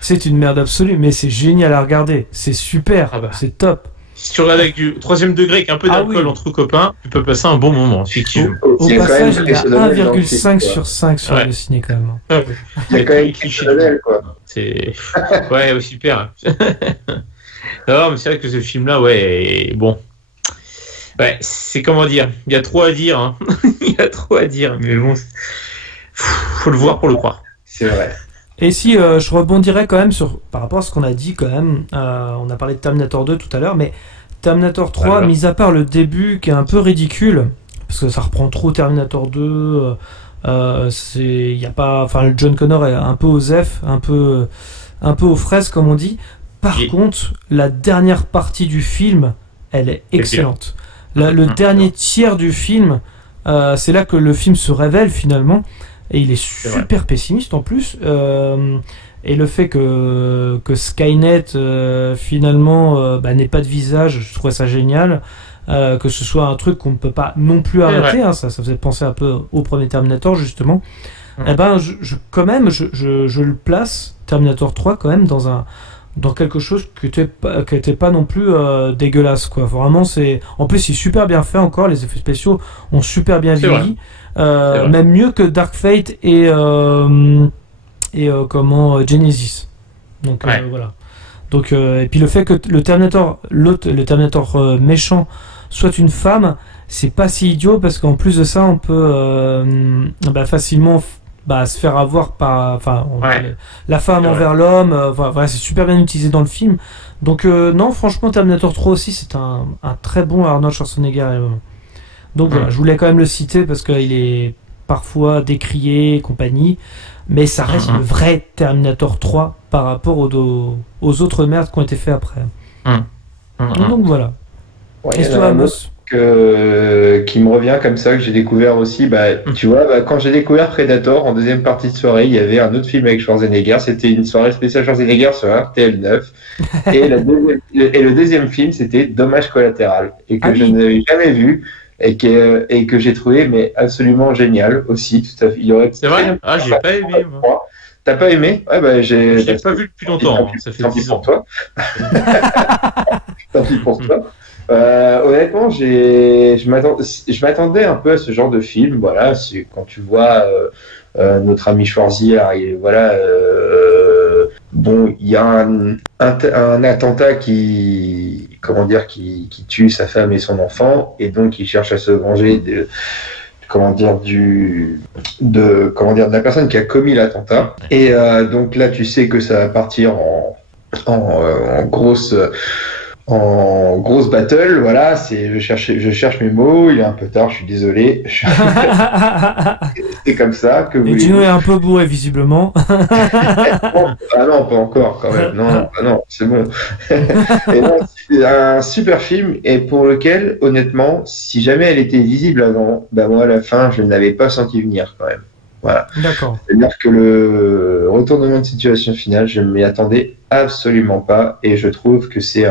c'est une merde absolue, mais c'est génial à regarder, c'est super, c'est top. Si tu regardes avec du 3e degré, avec un peu d'alcool entre copains, tu peux passer un bon moment, effectivement. Au passage, il y a 1,5 sur 5 sur le ciné, quand même. Il y a quand même cliché, quoi. C'est... Ouais, super. Non, mais c'est vrai que ce film-là, bon. Ouais, c'est comment dire. Il y a trop à dire, hein. Il y a trop à dire, mais bon. Faut le voir pour le croire. C'est vrai. Et si je rebondirais quand même par rapport à ce qu'on a dit quand même, on a parlé de Terminator 2 tout à l'heure, mais Terminator 3, mis à part le début qui est un peu ridicule, parce que ça reprend trop Terminator 2, il y a pas, enfin le John Connor est un peu aux F, un peu aux fraises comme on dit. Par contre, la dernière partie du film, elle est excellente. Le dernier tiers du film, c'est là que le film se révèle finalement. Et il est super pessimiste en plus. Et le fait que Skynet finalement n'ait pas de visage, je trouvais ça génial. que ce soit un truc qu'on ne peut pas non plus arrêter, hein, ça faisait penser un peu au premier Terminator justement. Eh ben, quand même, je le place, Terminator 3, quand même, dans quelque chose qui était pas non plus dégueulasse, quoi. Vraiment, en plus, c'est super bien fait encore, les effets spéciaux ont super bien vieilli, même mieux que Dark Fate et Genesis. Donc, voilà. Donc, et puis le fait que le Terminator méchant soit une femme, c'est pas si idiot, parce qu'en plus de ça, on peut facilement se faire avoir par la femme envers l'homme. Voilà, c'est super bien utilisé dans le film. Donc non, franchement, Terminator 3 aussi, c'est un très bon Arnold Schwarzenegger. Donc voilà, je voulais quand même le citer parce qu'il est parfois décrié et compagnie, mais ça reste le vrai Terminator 3 par rapport aux autres merdes qui ont été faits après. Donc voilà. Ouais, et toi, Amos, qui me revient comme ça, que j'ai découvert aussi, tu vois, quand j'ai découvert Predator en deuxième partie de soirée, il y avait un autre film avec Schwarzenegger, c'était une soirée spéciale Schwarzenegger sur RTL 9, et le deuxième film, c'était Dommage collatéral, et que je n'avais jamais vu, et que j'ai trouvé mais absolument génial aussi. Tout à fait. C'est vrai. J'ai pas aimé. Moi. T'as pas aimé? Ouais, je l'ai pas vu depuis longtemps. Ça fait 10 ans. Toi. Tant pis pour toi. Honnêtement, je m'attendais un peu à ce genre de film. Voilà, quand tu vois notre ami Schwarzenegger, voilà. Bon, il y a un attentat qui tue sa femme et son enfant, et donc il cherche à se venger de la personne qui a commis l'attentat. Et donc là, tu sais que ça va partir en grosse battle. Voilà, je cherche mes mots, il est un peu tard, je suis désolé. C'est comme ça que vous. Et Gino est un peu bourré visiblement. Ah non, pas encore quand même. Non, c'est bon. Et non, c'est un super film, et pour lequel, honnêtement, si jamais elle était visible avant, moi à la fin, je ne l'avais pas senti venir quand même. Voilà. D'accord. C'est-à-dire que le retournement de situation finale, je ne m'y attendais absolument pas, et je trouve que c'est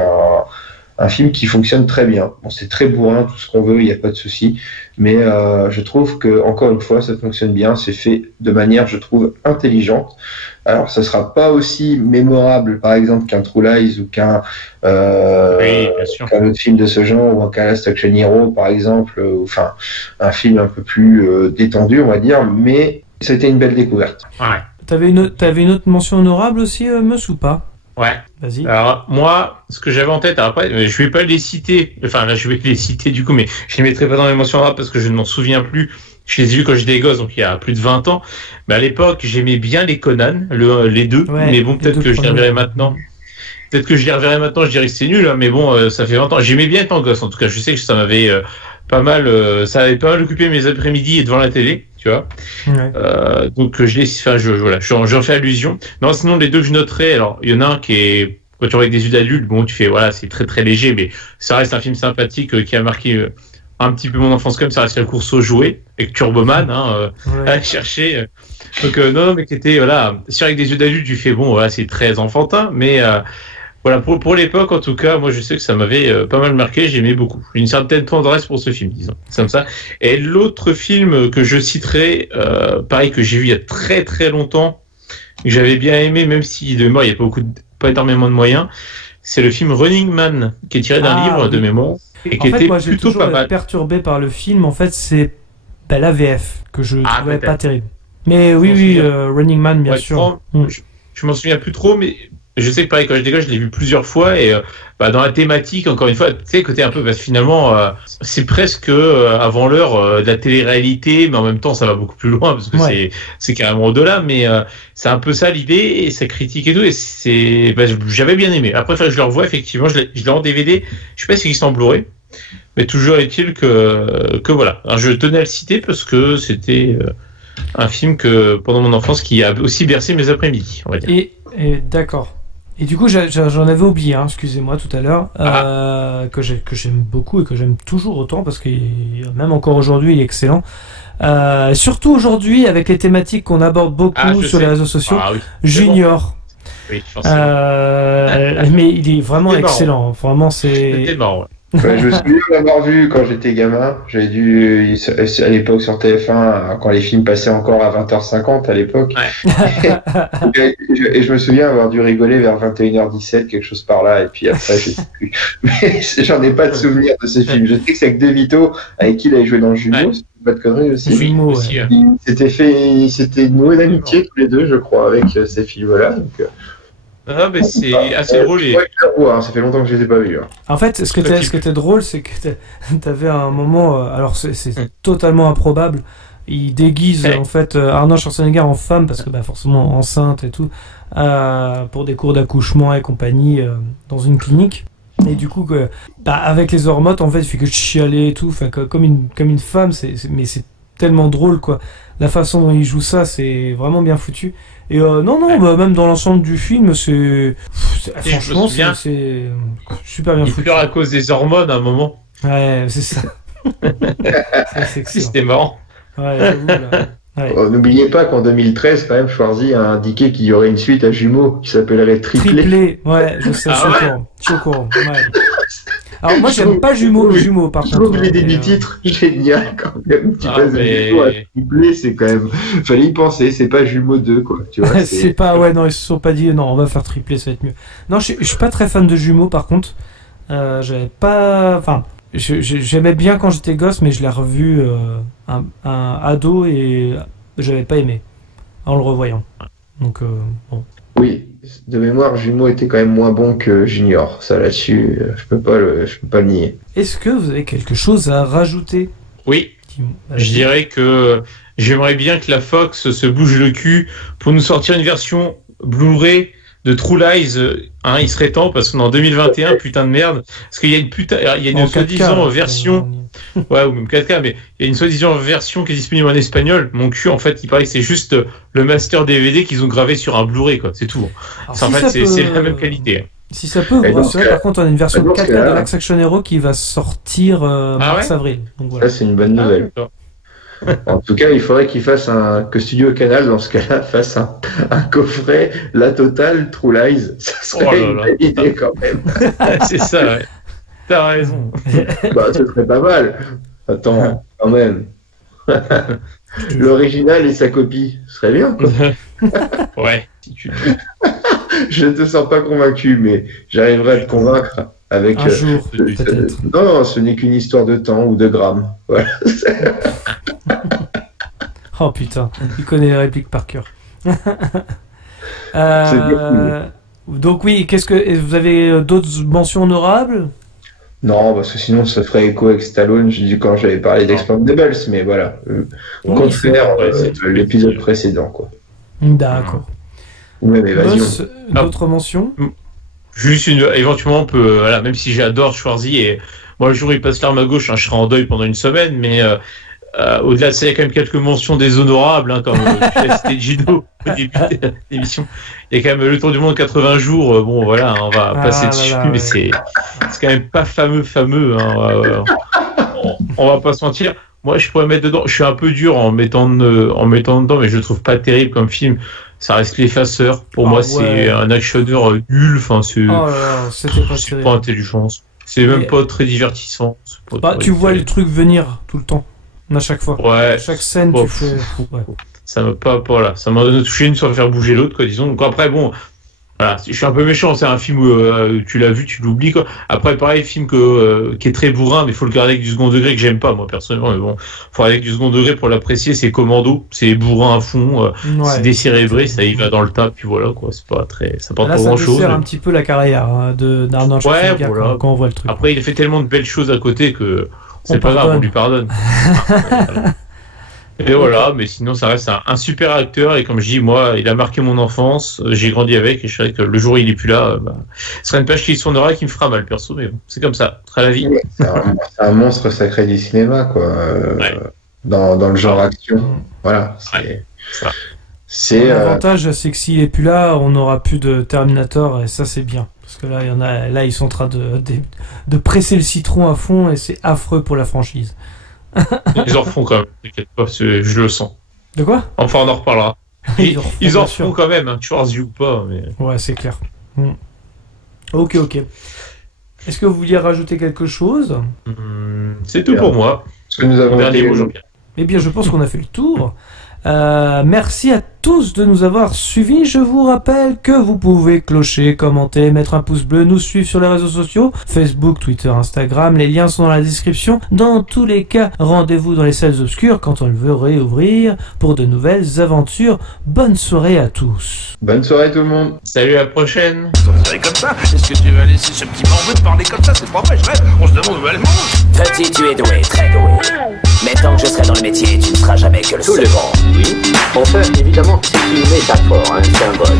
un film qui fonctionne très bien. Bon, c'est très bourrin, tout ce qu'on veut, il n'y a pas de souci, mais je trouve que, encore une fois, ça fonctionne bien, c'est fait de manière, je trouve, intelligente. Alors, ça sera pas aussi mémorable, par exemple, qu'un True Lies ou qu'un autre film de ce genre, ou un Last Action Hero, par exemple, enfin, un film un peu plus détendu, on va dire, mais c'était une belle découverte. Ouais. T'avais une autre mention honorable aussi, Mus, ou pas? Ouais. Vas-y. Alors, moi, ce que j'avais en tête, après, je vais pas les citer, enfin, là, je vais les citer du coup, mais je les mettrai pas dans les mentions honorables parce que je ne m'en souviens plus. Je les ai vus quand j'étais gosse, donc il y a plus de 20 ans. Mais à l'époque, j'aimais bien les Conan, les deux. Ouais, mais bon, peut-être que je les reverrai maintenant. Peut-être que je les reverrai maintenant, je dirais que c'est nul, hein, mais bon, ça fait 20 ans. J'aimais bien étant gosse, en tout cas. Je sais que ça m'avait ça avait pas mal occupé mes après-midi devant la télé, tu vois. Ouais. Donc j'en fais allusion. Non, sinon, les deux que je noterais, alors, il y en a un qui est, quand tu vois avec des yeux d'adulte, bon, tu fais, voilà, c'est très très léger, mais ça reste un film sympathique qui a marqué un petit peu mon enfance quand même, ça reste la course aux jouets, avec Turboman, à chercher. Donc, non, mais qui était, voilà, si avec des yeux d'adulte, tu fais, bon, voilà, c'est très enfantin, mais, voilà, pour l'époque, en tout cas, moi, je sais que ça m'avait pas mal marqué, j'aimais beaucoup. J'ai une certaine tendresse pour ce film, disons. C'est comme ça. Et l'autre film que je citerai, pareil, que j'ai vu il y a très très longtemps, que j'avais bien aimé, même si de mémoire, il n'y a pas énormément de moyens, c'est le film Running Man, qui est tiré d'un livre de mémoire, et qui était plutôt pas mal. Perturbé par le film, en fait, c'est la VF, que je trouvais pas terrible. Mais oui, Running Man, bien sûr. Je m'en souviens plus trop, mais je sais que pareil, quand j'étais gosse, je l'ai vu plusieurs fois, et dans la thématique, encore une fois, tu sais, côté un peu, parce que finalement, c'est presque avant l'heure de la télé-réalité, mais en même temps, ça va beaucoup plus loin, parce que c'est carrément au-delà, mais c'est un peu ça l'idée, et ça critique et tout, et j'avais bien aimé. Après, je le revois, effectivement, je l'ai en DVD, je sais pas s'il est en Blu-ray, mais toujours est-il que voilà. Alors, je tenais à le citer parce que c'était un film que, pendant mon enfance, qui a aussi bercé mes après-midi, on va dire. Et d'accord. Et du coup, j'en avais oublié, excusez-moi, tout à l'heure, que j'aime beaucoup et que j'aime toujours autant, parce que même encore aujourd'hui, il est excellent. Surtout aujourd'hui, avec les thématiques qu'on aborde beaucoup sur les réseaux sociaux, Junior. Oui, forcément. Mais il est vraiment excellent. Vraiment, c'est. C'était marrant. Ouais, je me souviens l'avoir vu quand j'étais gamin. J'avais dû, à l'époque sur TF1, quand les films passaient encore à 20h50 à l'époque. Ouais. Et je me souviens avoir dû rigoler vers 21h17, quelque chose par là. Et puis après, je sais plus. Mais j'en ai pas de souvenir de ces films. Je sais que c'est avec De Vito, avec qui il avait joué dans Jumeaux. Ouais. C'est pas de conneries aussi. Jumeaux, aussi, ouais. Ils s'étaient noués d'amitié tous les deux, je crois, avec ces films-là. Donc, Ah, mais c'est assez drôle. je pourrais le revoir, ça fait longtemps que je les ai pas vus. Hein. En fait, ce qui était drôle, c'est que t'avais un moment, alors c'est totalement improbable, il déguise en fait Arnold Schwarzenegger en femme, parce que bah, forcément enceinte et tout, pour des cours d'accouchement et compagnie dans une clinique. Et du coup, avec les hormones, en fait, il fait que chialer et tout, comme une femme, mais c'est tellement drôle, quoi. La façon dont il joue ça, c'est vraiment bien foutu. Et même dans l'ensemble du film, franchement, c'est super bien Il foutu. pleure à cause des hormones à un moment. Ouais, c'est ça. C'est excellent. C'était marrant. Ouais, j'avoue, là. Ouais. N'oubliez pas qu'en 2013, quand même, Schwarzy a indiqué qu'il y aurait une suite à Jumeaux qui s'appellerait Triplé. Ouais, je sais, Ah je suis au courant. Ouais. Alors moi, j'aime pas Jumeaux par contre. J'ai oublié des titres génial quand même. Tu passes mais... à Triplé, c'est quand même. Fallait y penser, c'est pas Jumeaux 2, quoi. Tu vois, c'est pas, ouais, non, ils se sont pas dit, non, on va faire Triplé, ça va être mieux. Non, je suis pas très fan de Jumeaux par contre. J'avais pas. Enfin, j'aimais bien quand j'étais gosse, mais je l'ai revu un ado et j'avais pas aimé en le revoyant. Donc, bon. Oui, de mémoire, Jumeaux était quand même moins bon que Junior. Ça là-dessus, je peux pas le nier. Est-ce que vous avez quelque chose à rajouter? Oui. Je dirais que j'aimerais bien que la Fox se bouge le cul pour nous sortir une version Blu-ray de True Lies. Il serait temps parce qu'on est en 2021, putain de merde. Parce qu'il y a une soi-disant version. Ouais, ou même 4K, mais il y a une soi-disant version qui est disponible en espagnol. Mon cul, en fait, il paraît que c'est juste le master DVD qu'ils ont gravé sur un Blu-ray, quoi. C'est tout. Alors, en fait, c'est la même qualité. Si ça peut, vous rassurez, par contre, on a une version 4K de l'Axe Action Hero qui va sortir mars-avril. Donc, voilà. Ça, c'est une bonne nouvelle. En tout cas, il faudrait qu'ils fassent que Studio Canal, dans ce cas-là, fasse un coffret, la totale, True Lies. Ça serait une belle idée quand même. C'est ça, ouais. T'as raison. Bah, ce serait pas mal. Attends, quand même. L'original et sa copie, ce serait bien, quoi. Ouais, si tu Je ne te sens pas convaincu, mais j'arriverai à te convaincre avec. Un jour, peut-être. Non, ce n'est qu'une histoire de temps ou de grammes. Voilà. Oh putain, il connaît les répliques par cœur. Donc oui, vous avez d'autres mentions honorables? Non, parce que sinon ça ferait écho avec Stallone, j'ai dit quand j'avais parlé d'Expendables, mais voilà. Contraire l'épisode précédent, quoi. D'accord. Ou même Évasion. D'autres mentions? Juste éventuellement, on peut, voilà, même si j'adore Schwarzy et moi le jour où il passe l'arme à gauche, je serai en deuil pendant une semaine, mais au-delà de ça, il y a quand même quelques mentions déshonorables, comme tu l'as cité Gino au début de l'émission. Il y a quand même le Tour du monde 80 jours, bon voilà, on va passer dessus, mais c'est quand même pas fameux, on va pas se mentir. Moi, je pourrais mettre dedans, je suis un peu dur en mettant dedans, mais je le trouve pas terrible comme film. Ça reste l'effaceur. Pour moi, c'est un actionneur nul, c'est pas intelligent. C'est même pas très divertissant. Tu vois le truc venir tout le temps. À chaque fois. Ouais. Chaque scène, tu fais. Ouais. Ça m'a pas, voilà. Ça m'a touché une sans faire bouger l'autre, quoi, disons. Donc après, bon. Voilà. Je suis un peu méchant. C'est un film où tu l'as vu, tu l'oublies, quoi. Après, pareil, film qui est très bourrin, mais faut le garder avec du second degré que j'aime pas, moi, personnellement. Mais bon. Faut aller avec du second degré pour l'apprécier. C'est Commando. C'est bourrin à fond. C'est décérébré. Ça y va dans le tas, puis voilà, quoi. C'est pas très, ça porte pas grand chose. Ça dessert un petit peu la carrière d'Arnold Schwarzenegger quand on voit le truc. Après, il a fait tellement de belles choses à côté que, c'est pas grave, on lui pardonne. Et voilà, mais sinon ça reste un super acteur et comme je dis, moi, il a marqué mon enfance, j'ai grandi avec et je savais que le jour où il est plus là, ce sera une page qui tournera et qui me fera mal perso, mais bon, c'est comme ça, ce sera la vie. C'est un monstre sacré du cinéma, quoi. Dans le genre action. Voilà. L'avantage, c'est que s'il est plus là, on n'aura plus de Terminator et ça c'est bien. Parce que là, ils sont en train de presser le citron à fond et c'est affreux pour la franchise. Ils en refont quand même, t'inquiète pas, je le sens. De quoi? Enfin, on en reparlera. Ils en refont quand même, Schwarzy ou pas. Mais... Ouais, c'est clair. Ok. Est-ce que vous vouliez rajouter quelque chose? C'est tout pour moi. Parce que nous avons Dernier été- mot, Jean-Pierre. Eh bien, je pense qu'on a fait le tour. Merci à tous de nous avoir suivis. Je vous rappelle que vous pouvez clocher, commenter, mettre un pouce bleu, nous suivre sur les réseaux sociaux, Facebook, Twitter, Instagram. Les liens sont dans la description. Dans tous les cas, rendez-vous dans les salles obscures quand on veut réouvrir pour de nouvelles aventures. Bonne soirée à tous. Bonne soirée tout le monde. Salut, à la prochaine. C'est comme ça. Est-ce que tu vas laisser ce petit bambou de parler comme ça? C'est pas vrai, je rêve. On se demande où elle mange. Petit, tu es doué, très doué. Mais tant que je serai dans le métier, tu ne seras jamais que le Tout le second. monde, oui. Enfin, évidemment, c'est une métaphore, un symbole.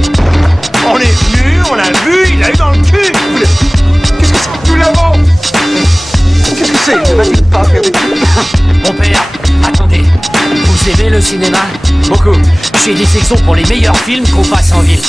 On est venu, on l'a vu, il a eu dans le cul. Qu'est-ce que c'est? Nous l'avons. Qu'est-ce que c'est? Ne va-t-il pas faire des trucs? Mon père, attendez. Vous aimez le cinéma? Beaucoup. Chez Dissection pour les meilleurs films qu'on passe en ville.